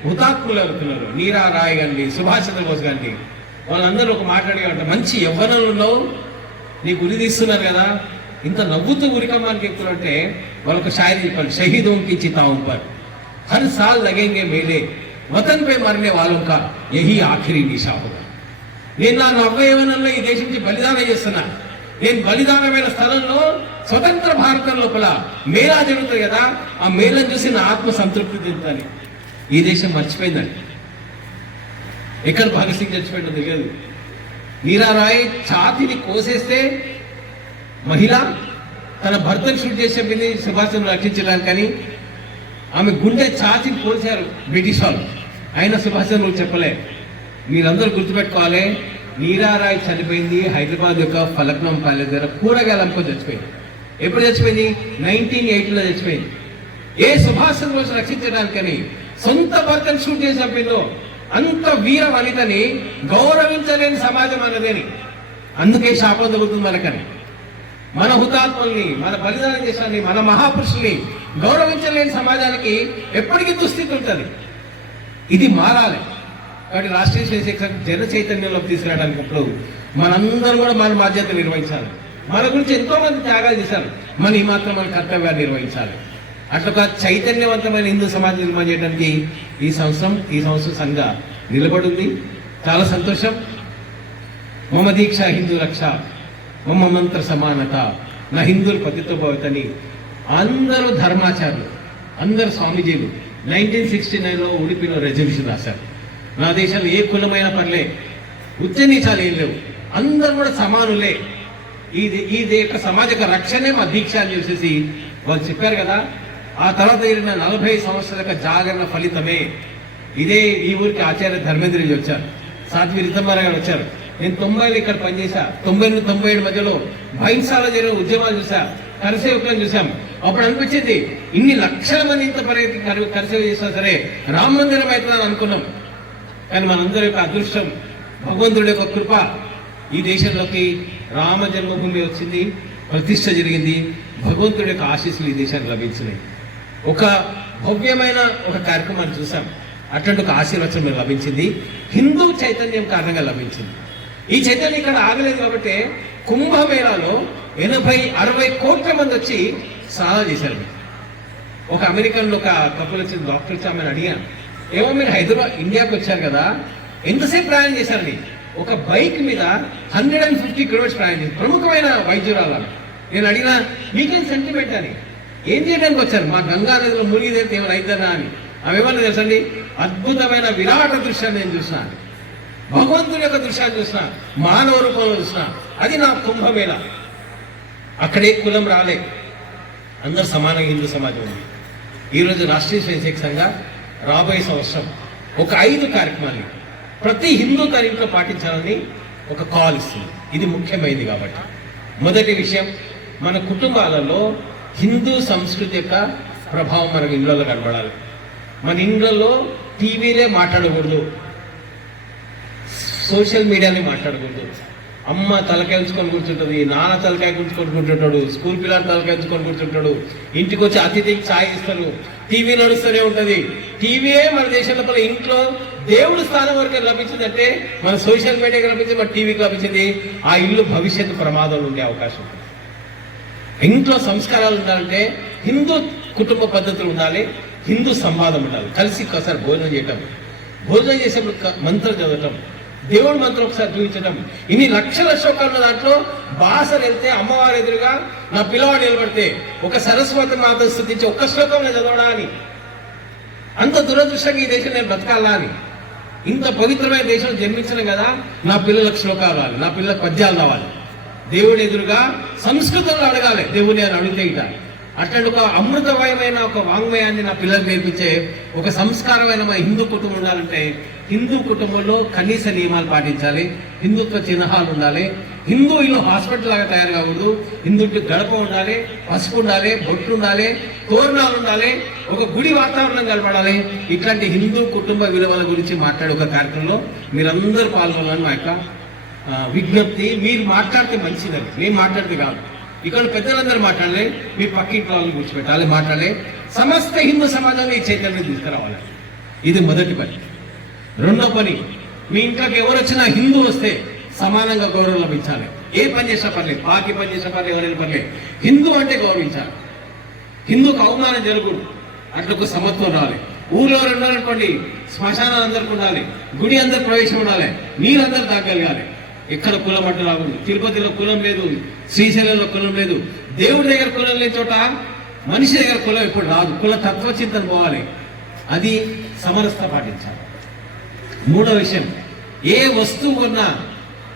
హుతాత్ములు అవుతున్నారు. నీరా రాయ్ కానీ, సుభాష్ చంద్రబోస్ కానీ, వాళ్ళందరూ ఒక మాట్లాడేవాళ్ళు, మంచి యవ్వనంలో నీకు ఉరి తీస్తున్నారు కదా, ఇంత నవ్వుతూ ఉరికమ్మని చెప్తున్నారంటే వాళ్ళు ఒక షాయరీ చెప్పారు, షహీదోం కి చితాం పర్ హర్ సాల్ లగేంగే మేలే వతన్ పై మరనే వాళ్ళం కా యహీ ఆఖిరీ నిషా హోగా. నేను నా నవ్వయవనంలో ఈ దేశం నుంచి బలిదానం చేస్తున్నా. నేను బలిదానమైన స్థలంలో స్వతంత్ర భారతం లోపల మేళా జరుగుతుంది కదా, ఆ మేళను చూసి నా ఆత్మ సంతృప్తి చెందుతాను. ఈ దేశం మర్చిపోయిందండి. ఎక్కడ భగత్ సింగ్ చచ్చిపోయిందో తెలియదు. మీరారాయ్ ఛాతిని కోసేస్తే మహిళ తన భర్తను షూట్ చేసేది సుభాష్ చంద్ర రక్షించడానికి, కానీ ఆమె గుండె ఛాతిని కోల్చారు బ్రిటిష్ వాళ్ళు. అయినా సుభాష్ చంద్ర చెప్పలే. మీరందరూ గుర్తుపెట్టుకోవాలి, మీరారాయ్ చనిపోయింది హైదరాబాద్ యొక్క ఫలక్నామా ప్యాలెస్ దగ్గర కూరగాయలు అమ్ముకొని చచ్చిపోయింది. ఎప్పుడు చచ్చిపోయింది? 1980లో చచ్చిపోయింది. ఏ సుభాష్ చంద్రబోస్ రక్షించడానికని సొంత భర్తను షూట్ చేసి చంపిందో అంత వీర వనితని గౌరవించలేని సమాజం అన్నదేని. అందుకే శాపం దొరుకుతుంది మనకని. మన హుతాత్మల్ని, మన బలిదానం చేసాన్ని, మన మహాపురుషుల్ని గౌరవించలేని సమాజానికి ఎప్పటికీ దుస్థితి ఉంటుంది. ఇది మారాలి. కాబట్టి రాష్ట్రీయ స్వయం జన చైతన్యంలోకి తీసుకురావడానికి అప్పుడు మనందరూ కూడా మన బాధ్యత నిర్వహించాలి. మన గురించి ఎంతో మంది త్యాగాలు చేశారు, మన ఈ మాత్రం మన కర్తవ్యాన్ని నిర్వహించాలి. అట్లా ఒక చైతన్యవంతమైన హిందూ సమాజం నిర్మాణం చేయడానికి ఈ సంవత్సరం సంఘ నిలబడింది. చాలా సంతోషం. మమ దీక్ష హిందూ రక్ష, మమ మంత్ర సమానత, నా హిందువులు పతితో భవతని అందరూ ధర్మాచారులు, అందరు స్వామీజీలు 1969లో ఉడిపిలో రెజల్యూషన్ రాశారు. నా దేశంలో ఏ కులమైన పర్లే, ఉచ్చనీచాలు ఏం లేవు, అందరూ కూడా సమానులే. ఈ యొక్క సమాజక రక్షణే మా దీక్ష అని చూసేసి వాళ్ళు చెప్పారు కదా. ఆ తర్వాత జరిగిన 40 సంవత్సరాల జాగరణ ఫలితమే ఇదే. ఈ ఊరికి ఆచార్య ధర్మేంద్రజీ వచ్చారు, సాధ్వి రితంబారా గారు వచ్చారు. నేను 90లో ఇక్కడ పనిచేశా. 90-97 మధ్యలో భైంసాలో జరిగిన ఉద్యమాలు చూసా, కరసేవకులను చూసాం. అప్పుడు అనిపించింది ఇన్ని లక్షల మంది ఇంత పరిగెత్తి కరసేవ చేసినా సరే రామ మందిరం అవుతుందని అనుకున్నాం. కానీ మనందరి యొక్క అదృష్టం, భగవంతుడి యొక్క కృప, ఈ దేశంలోకి రామ జన్మభూమి వచ్చింది, ప్రతిష్ట జరిగింది, భగవంతుడి యొక్క ఆశీస్సులు ఈ దేశానికి లభించినాయి. ఒక భవ్యమైన ఒక కార్యక్రమాన్ని చూసాం. అట్లాంటి ఒక ఆశీర్వచనం లభించింది, హిందూ చైతన్యం కారణంగా లభించింది. ఈ చైతన్యం ఇక్కడ ఆగలేదు కాబట్టి కుంభమేళాలో 80-60 కోట్ల మంది వచ్చి స్నానాలు చేశారు. ఒక అమెరికన్ ఒక కపుల్ వచ్చింది, డాక్టర్ చామని అడిగాను, ఏమో మీరు హైదరాబాద్ ఇండియాకి వచ్చారు కదా, ఎంతసేపు ప్రయాణం చేశారని. ఒక బైక్ మీద 150 కిలోమీటర్స్ ప్రయాణం చేశారు, ప్రముఖమైన వైద్యురాలు. నేను అడిగినా మీకేం సెంటిమెంట్ అని, ఏం చేయడానికి వచ్చారు? మా గంగా నదిలో మునిగిదేంత ఏమైనా అయిద్దనా అని. అవేమన్నా తెలుసండి, అద్భుతమైన విరాట దృశ్యాన్ని నేను చూసిన, భగవంతుని యొక్క దృశ్యాన్ని చూసిన, మానవ రూపంలో చూసిన. అది నా కుంభమేళ. అక్కడే కులం రాలే, అందరు సమానంగా హిందూ సమాజం ఉంది. ఈరోజు రాష్ట్రీయ స్వయంసేవక సంఘం రాబోయే సంవత్సరం ఒక 5 కార్యక్రమాలు ప్రతి హిందూ తరీంట్లో పాటించాలని ఒక కాల్ ఇస్తుంది. ఇది ముఖ్యమైనది కాబట్టి. మొదటి విషయం, మన కుటుంబాలలో హిందూ సంస్కృతి యొక్క ప్రభావం మన ఇళ్లలో కనబడాలి. మన ఇండ్లలో టీవీలే మాట్లాడకూడదు, సోషల్ మీడియానే మాట్లాడకూడదు. అమ్మ తలకాయ ఉంచుకొని కూర్చుంటుంది, నాన్న తలకాయ ఉంచుకొని కూర్చుంటాడు, స్కూల్ పిల్లలు తలకాయ ఉంచుకొని కూర్చుంటాడు, ఇంటికి వచ్చి అతిథికి ఛాయ్ ఇస్తారు, టీవీ నడుస్తూనే ఉంటుంది. టీవీయే మన దేశం లోపల ఇంట్లో దేవుడి స్థానం వరకు లభించిందంటే మన సోషల్ మీడియాకి లభించింది, మన టీవీకి లభించింది. ఆ ఇల్లు భవిష్యత్తు ప్రమాదంలో ఉండే అవకాశం ఉంటుంది. ఇంట్లో సంస్కారాలు ఉండాలంటే హిందూ కుటుంబ పద్ధతులు ఉండాలి, హిందూ సంవాదం ఉండాలి. కలిసి ఒకసారి భోజనం చేయటం, భోజనం చేసేప్పుడు మంత్రం చదవటం, దేవుడి మంత్రం ఒకసారి చూపించడం. ఇన్ని లక్షల శ్లోకాలు దాంట్లో బాసలు వెళ్తే అమ్మవారి ఎదురుగా నా పిల్లవాడు నిలబడితే ఒక సరస్వతి మాత స్థుతించి ఒక్క శ్లోకంలో చదవడా అని. అంత దురదృష్టంగా ఈ దేశం నేను బతకాలా అని. ఇంత పవిత్రమైన దేశంలో జన్మించిన కదా, నా పిల్లలకు శ్లోకాలు రావాలి, నా పిల్లలకు పద్యాలు రావాలి. దేవుడి ఎదురుగా సంస్కృతంలో అడగాలి దేవుని అని అడిగితే ఇట. అట్లాంటి ఒక అమృతమయమైన ఒక వాంగ్మయాన్ని నా పిల్లలకు నేర్పించే ఒక సంస్కారమైన మా హిందూ కుటుంబం ఉండాలంటే హిందూ కుటుంబంలో కనీస నియమాలు పాటించాలి, హిందుత్వ చిహ్నాలు ఉండాలి. హిందూ ఇల్లు హాస్పిటల్ లాగా తయారు కాకూడదు. హిందుకి గడప ఉండాలి, పసుపు ఉండాలి, బొట్లు ఉండాలి, తోరణాలు ఉండాలి, ఒక గుడి వాతావరణం కనపడాలి. ఇట్లాంటి హిందూ కుటుంబ విలువల గురించి మాట్లాడే ఒక కార్యక్రమంలో మీరందరూ పాల్గొనాలని మా యొక్క విజ్ఞప్తి. మీరు మాట్లాడితే మంచిదని, మేము మాట్లాడితే కాదు. ఇక్కడ పెద్దలందరూ మాట్లాడలే, మీ పక్కింటి వాళ్ళని కూర్చోబెట్టాలి, మాట్లాడాలి. సమస్త హిందూ సమాజాన్ని ఈ చైతన్యం తీసుకురావాలి. ఇది మొదటి పని. రెండో పని, మీ ఇంట్లోకి ఎవరు వచ్చినా హిందూ వస్తే సమానంగా గౌరవం లభించాలి. ఏ పని చేసినా పర్లేదు, బాకీ పని చేసినా పర్లేదు, ఎవరైనా పర్లేదు, హిందూ అంటే గౌరవించాలి. హిందూకు అవమానం జరగకూడదు, అట్లకు సమత్వం రావాలి. ఊళ్ళో ఉండాలనుకోండి, శ్మశానాలు అందరికి ఉండాలి, గుడి అందరు ప్రవేశం ఉండాలి, నీరందరూ తాగలగాలి. ఎక్కడ కులం అడ్డు రాకూడదు. తిరుపతిలో కులం లేదు, శ్రీశైలంలో కులం లేదు. దేవుడి దగ్గర కులం లేని చోట మనిషి దగ్గర కులం ఎప్పుడు రాదు. కుల తత్వచింతన పోవాలి, అది సమరసత పాటించాలి. మూడో విషయం, ఏ వస్తువు కొన్నా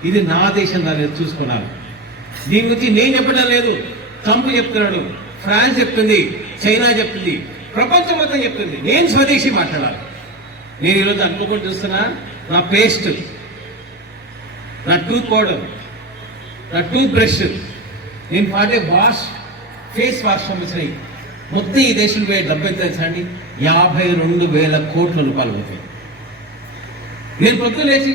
ఇది నా దేశం లేదు చూసుకున్నాను. దీని గురించి నేను చెప్పడం లేదు, ట్రంప్ చెప్తున్నాడు, ఫ్రాన్స్ చెప్తుంది, చైనా చెప్తుంది, ప్రపంచం మొత్తం చెప్తుంది. నేను స్వదేశీ మాట్లాడాలి. నేను ఈరోజు అనుకోకుండా చూస్తున్నా, నా పేస్ట్, నా టూత్ పౌడర్, నా టూత్ బ్రష్, నేను వాడే ఫేస్ వాష్ సంబంధించినవి మొత్తం ఈ దేశంలో పోయే డబ్బు ఎంత తెలుసండి? 52,000 కోట్ల రూపాయలు పోతాయి. నేను పొద్దున లేచి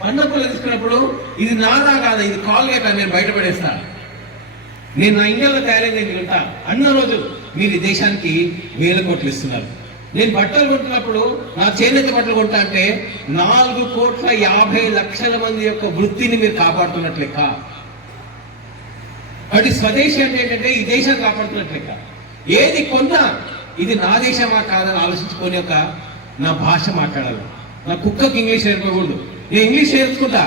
పన్నప్పులు తీసుకున్నప్పుడు ఇది నాదా కాదా, ఇది కాల్గా కాదు, నేను బయటపడేస్తాను. నేను నా ఇండియాలో తయారైన నేను ఉంటా అన్న రోజు మీరు ఈ దేశానికి 1,000 కోట్లు ఇస్తున్నారు. నేను బట్టలు కొంటున్నప్పుడు నా చేనేత బట్టలు కొంటా అంటే 4,50,00,000 మంది యొక్క వృత్తిని మీరు కాపాడుతున్నట్లు లెక్క. కాబట్టి స్వదేశీ అంటే ఏంటంటే ఈ దేశాన్ని కాపాడుతున్నట్లు లెక్క. ఏది కొన్నా ఇది నా దేశమా కాదని ఆలోచించుకొని ఒక నా భాష మాట్లాడాలి. నా కుక్కకి ఇంగ్లీష్ నేర్పకూడదు. నేను ఇంగ్లీష్ నేర్చుకుంటా,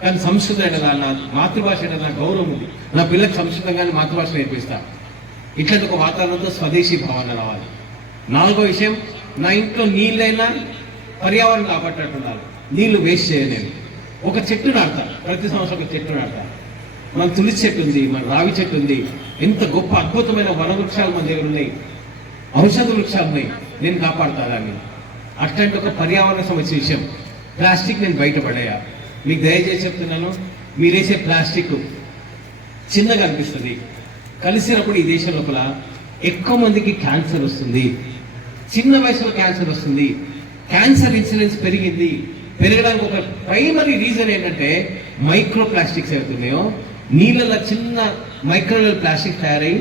కానీ సంస్కృతం అంటే నా మాతృభాష అంటే నా గౌరవం ఉంది. నా పిల్లలకు సంస్కృతంగానే మాతృభాష నేర్పిస్తా. ఇట్లాంటి ఒక వాతావరణంతో స్వదేశీ భావన రావాలి. 4వ విషయం, నా ఇంట్లో నీళ్ళైనా పర్యావరణం కాపాడేటట్టు ఉండాలి. నీళ్లు వేస్ట్ చేయలేను. ఒక చెట్టు నాడతా, ప్రతి సంవత్సరం ఒక చెట్టు నాడతా. మన తులసి చెట్టు ఉంది, మన రావి చెట్టు ఉంది, ఎంత గొప్ప అద్భుతమైన వన వృక్షాలు మన దగ్గర ఉన్నాయి, ఔషధ వృక్షాలు ఉన్నాయి. నేను కాపాడుతా దాన్ని. అట్లాంటి ఒక పర్యావరణ సమస్య విషయం. ప్లాస్టిక్ నేను బయటపడేయా. మీకు దయచేసి చెప్తున్నాను, మీరు వేసే ప్లాస్టిక్ చిన్నగా అనిపిస్తుంది, కలిసినప్పుడు ఈ దేశం లోపల ఎక్కువ మందికి క్యాన్సర్ వస్తుంది. చిన్న వయసులో క్యాన్సర్ వస్తుంది. క్యాన్సర్ ఇన్సిడెన్స్ పెరిగింది. పెరగడానికి ఒక ప్రైమరీ రీజన్ ఏంటంటే మైక్రో ప్లాస్టిక్స్ అవుతున్నాయో, నీళ్ళలో చిన్న మైక్రోవేవ్ ప్లాస్టిక్ తయారై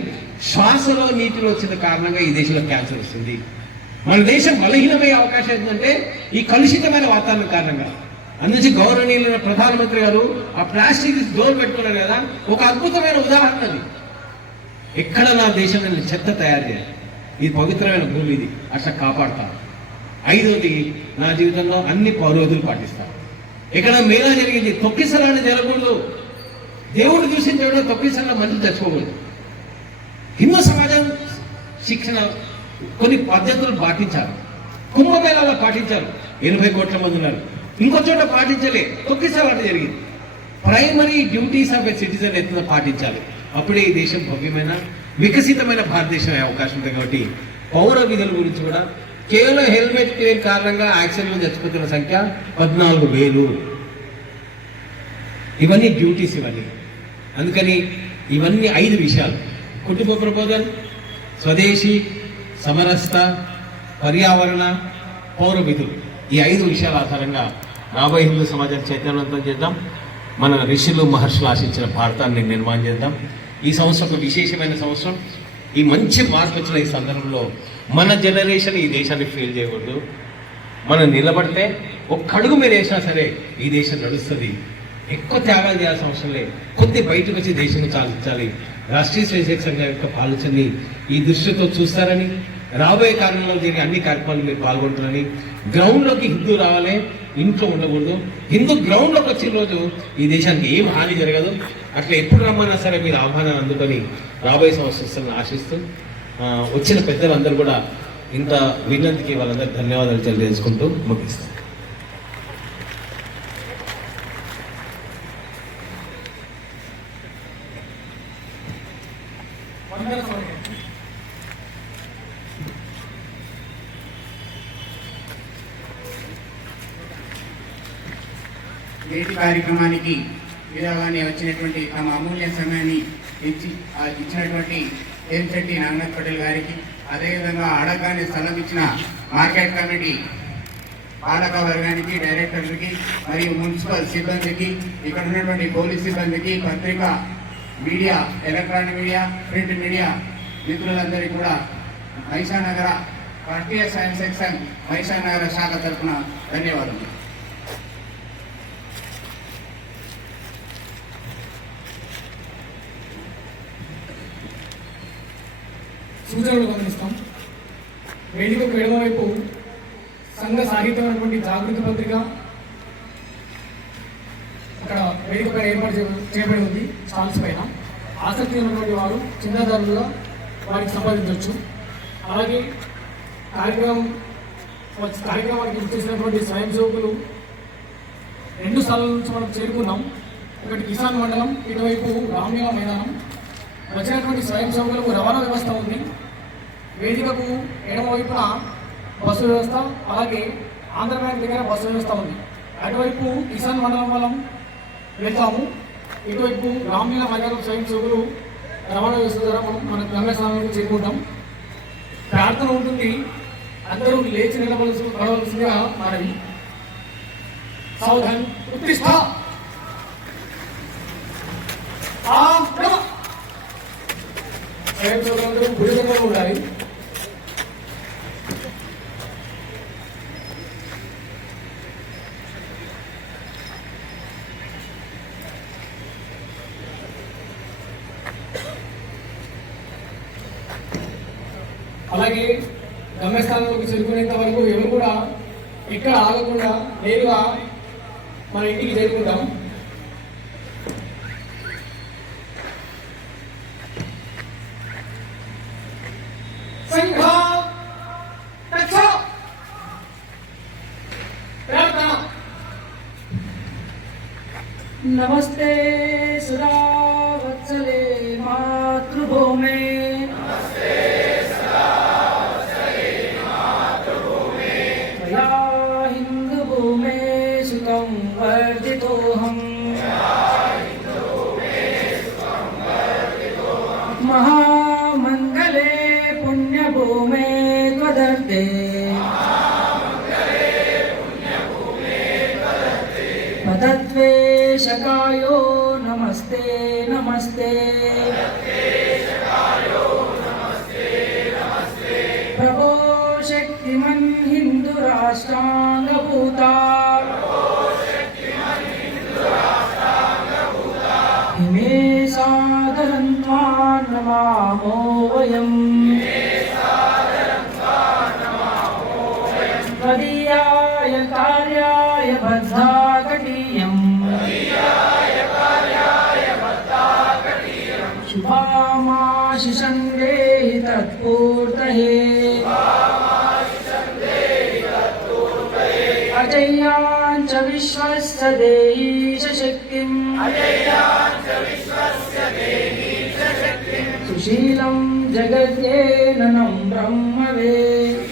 శ్వాసలో నీటిలో వచ్చిన కారణంగా ఈ దేశంలో క్యాన్సర్ వస్తుంది. మన దేశం బలహీనమయ్యే అవకాశం ఏంటంటే ఈ కలుషితమైన వాతావరణం కారణంగా. అందుకే గౌరవనీయులైన ప్రధానమంత్రి గారు ఆ ప్లాస్టిక్ డోర్ పెట్టుకున్నారు కదా, ఒక అద్భుతమైన ఉదాహరణ అది. ఎక్కడ నా దేశంలో చెత్త తయారు చేయాలి, ఇది పవిత్రమైన భూమి, ఇది అట్లా కాపాడతాను. 5వది, నా జీవితంలో అన్ని పౌరోధులు పాటిస్తాను. ఎక్కడ మేలా జరిగింది, తొక్కిసలాన్ని జరగకూడదు. దేవుడు దూషించడం తొక్కిసలా మనుషులు తెచ్చుకోకూడదు. హిందూ సమాజం శిక్షణ కొన్ని పద్ధతులు పాటించారు. కుంభమేళాలో పాటించారు, 80 కోట్ల మంది ఉన్నారు. ఇంకో చోట పాటించలే, తొక్కిసలాట జరిగింది. Primary duties of a citizen ఎత్తున పాటించాలి. అప్పుడే ఈ దేశం భవ్యమైన వికసితమైన భారతదేశం అయ్యే అవకాశం ఉంది. కాబట్టి పౌర విధుల గురించి కూడా కేవలం హెల్మెట్ లేని కారణంగా యాక్సిడెంట్లో చచ్చిపోతున్న సంఖ్య 14,000. ఇవన్నీ డ్యూటీస్ ఇవన్నీ. అందుకని ఇవన్నీ 5 విషయాలు: కుటుంబ ప్రబోధన, స్వదేశీ, సమరసత, పర్యావరణ, పౌర విధులు. ఈ 5 విషయాల ఆధారంగా రాబోయే హిందూ సమాజాన్ని చైతన్యవంతం చేద్దాం. మన ఋషులు మహర్షులు ఆశించిన భారతాన్ని నిర్మాణం చేద్దాం. ఈ సంవత్సరం ఒక విశేషమైన సంవత్సరం. ఈ మంచి మార్పు వచ్చిన ఈ సందర్భంలో మన జనరేషన్ ఈ దేశాన్ని ఫెయిల్ చేయకూడదు. మనం నిలబడితే ఒక్క అడుగు మీరు వేసినా సరే ఈ దేశం నడుస్తుంది. ఎక్కువ త్యాగాలు చేయాల్సిన అవసరం లేదు. కొద్ది బయటకు వచ్చి దేశాన్ని సాధించాలి. రాష్ట్రీయ స్వయంసేవక సంఘం యొక్క ఆలోచనని ఈ దృష్టితో చూస్తారని, రాబోయే కాలంలో జరిగే అన్ని కార్యక్రమాలు మీరు పాల్గొంటారని, గ్రౌండ్లోకి హిందూ రావాలి, ఇంట్లో ఉండకూడదు. హిందూ గ్రౌండ్లోకి వచ్చిన రోజు ఈ దేశానికి ఏం హాని జరగదు. అట్లా ఎప్పుడు రమ్మన్నా సరే మీరు ఆహ్వానాన్ని అందుకొని రాబోయే సంవత్సరాలను ఆశిస్తూ, వచ్చిన పెద్దలందరూ కూడా ఇంత విన్నందుకు వాళ్ళందరికీ ధన్యవాదాలు తెలియజేసుకుంటూ ముగిస్తాం. నేటి కార్యక్రమానికి విధాగానే వచ్చినటువంటి తమ అమూల్య సమయాన్ని ఇచ్చినటువంటి కేంశెట్టి నాగనాథ్ పటేల్ గారికి, అదేవిధంగా అడగానే స్థలం ఇచ్చిన మార్కెట్ కమిటీ పాలక వర్గానికి, డైరెక్టర్లకి మరియు మున్సిపల్ సిబ్బందికి, ఇక్కడ ఉన్నటువంటి పోలీస్ సిబ్బందికి, పత్రికా media, electronic media, print media మిత్రులందరికీ కూడా మహిషానగర రాష్ట్రీయ స్వయం సేవక సంఘ్ మహిషానగర శాఖ తరఫున ధన్యవాదాలు. సూచనలు గమనిస్తాం. వేదికకు ఎడమవైపు సంఘ సాహిత్యం అనేటువంటి జాగృతి పత్రిక అక్కడ వేదిక పైన ఏర్పాటు చేయబడి ఉంది. స్టాల్స్ పైన ఆసక్తి ఉన్నటువంటి వారు చిన్నదారులుగా వారికి సంపాదించవచ్చు. అలాగే కార్యక్రమానికి చేసినటువంటి స్వయం సేవకులు 2 స్థలాల నుంచి మనం చేరుకున్నాం. ఒకటి కిసాన్ మండలం, ఇటువైపు రామ్లీలా మైదానం. వచ్చినటువంటి స్వయం సేవకులకు రవాణా వ్యవస్థ ఉంది. వేదికకు ఎడమవైపున బస్సు వ్యవస్థ, అలాగే ఆంధ్ర బ్యాంక్ దగ్గర బస్సు వ్యవస్థ ఉంది. అటువైపు కిసాన్ మండలం వల్ల వెళ్తాము, ఇటువైపు రామ్లీలా మైదానం స్వయం సేవకులు రవాణా వ్యవస్థ ద్వారా మన గంగా స్నానానికి చేరుకుంటాం. ప్రార్థన ఉంటుంది, అందరూ లేచి నిలబడవలసిందిగా మనవి. సావధాన్, ఉత్తిష్ట. స్వయం సేవకులందరూ గుడిగా ఉండాలి. అలాగే గమ్యస్థానంలోకి చేరుకునేంత వరకు ఎవరు కూడా ఎక్కడ ఆగకుండా నేరుగా మన ఇంటికి చేరుకుంటాం. नमस्ते सदा वत्सले मातृभूमे त्वया हिन्दुभूमे सुतं वर्धितोऽहम् महामङ्गले पुण्यभूमे त्वदर्थे पदद्वेषकायो नमस्ते नमस्ते प्रभो शक्तिमन् हिन्दुराष्ट्राङ्गभूता इमे सादरं त्वां नमामो वयम् त्वदीयाय कार्याय बद्धाकटीयम् शुभामाशिषं देहि तत्पूर्तये अजय्याञ्च विश्वस्य देहीश शक्तिम् सुशीलं जगद्येननं ब्रह्मवेत्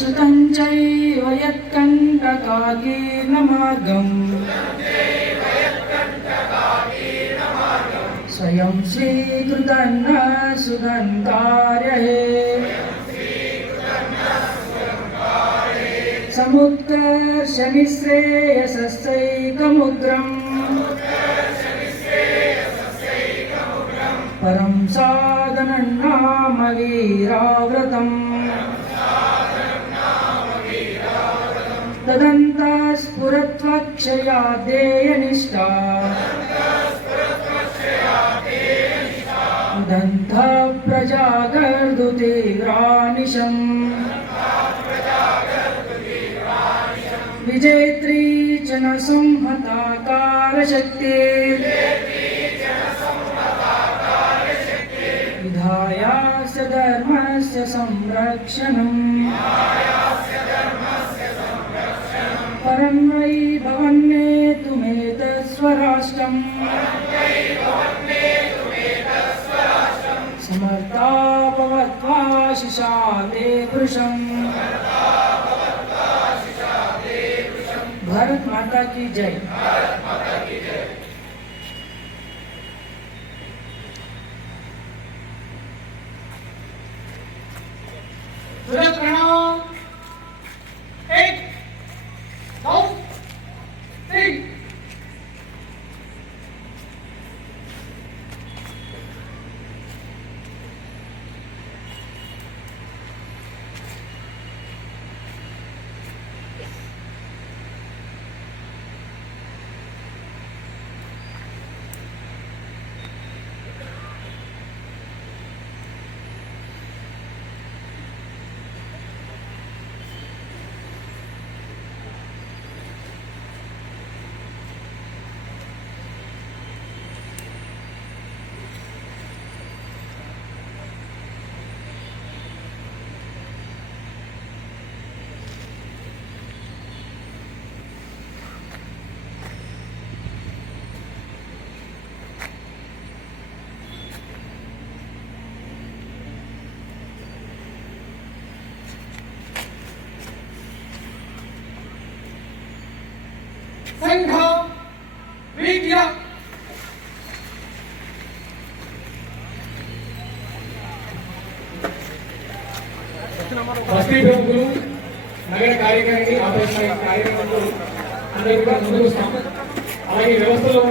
सुतं चैव यत्कण्टकाकीर्णमार्गम् स्वयं श्रीकृतन्न सुगन्धार्यहे समुत्कर्षनिःश्रेयसस्यैकमुद्रम् परं साधनं नाम वीराव्रतम् तदन्तस्फुरत्वक्षयादेयनिष्ठा दन्ता प्रजागर्दुतीव्रानिशम् विजेत्री च न संहताकारशक्ति विधायास्य धर्मस्य संरक्षणम् परं वै भवन्नेतुमेतत्स्वराष्ट्रम् समर्था भवत्वा शिशाते पुरुषम् भारत माता की जय। प्रणाम 1 2 3 संघ वीर्य బస్తీ ప్రముఖులు నగర కార్యకారిణి ఆపరేషన్ కార్యక్రమంలో అందరూ కూడా ముందుకు వస్తాం. అలాగే వ్యవస్థలో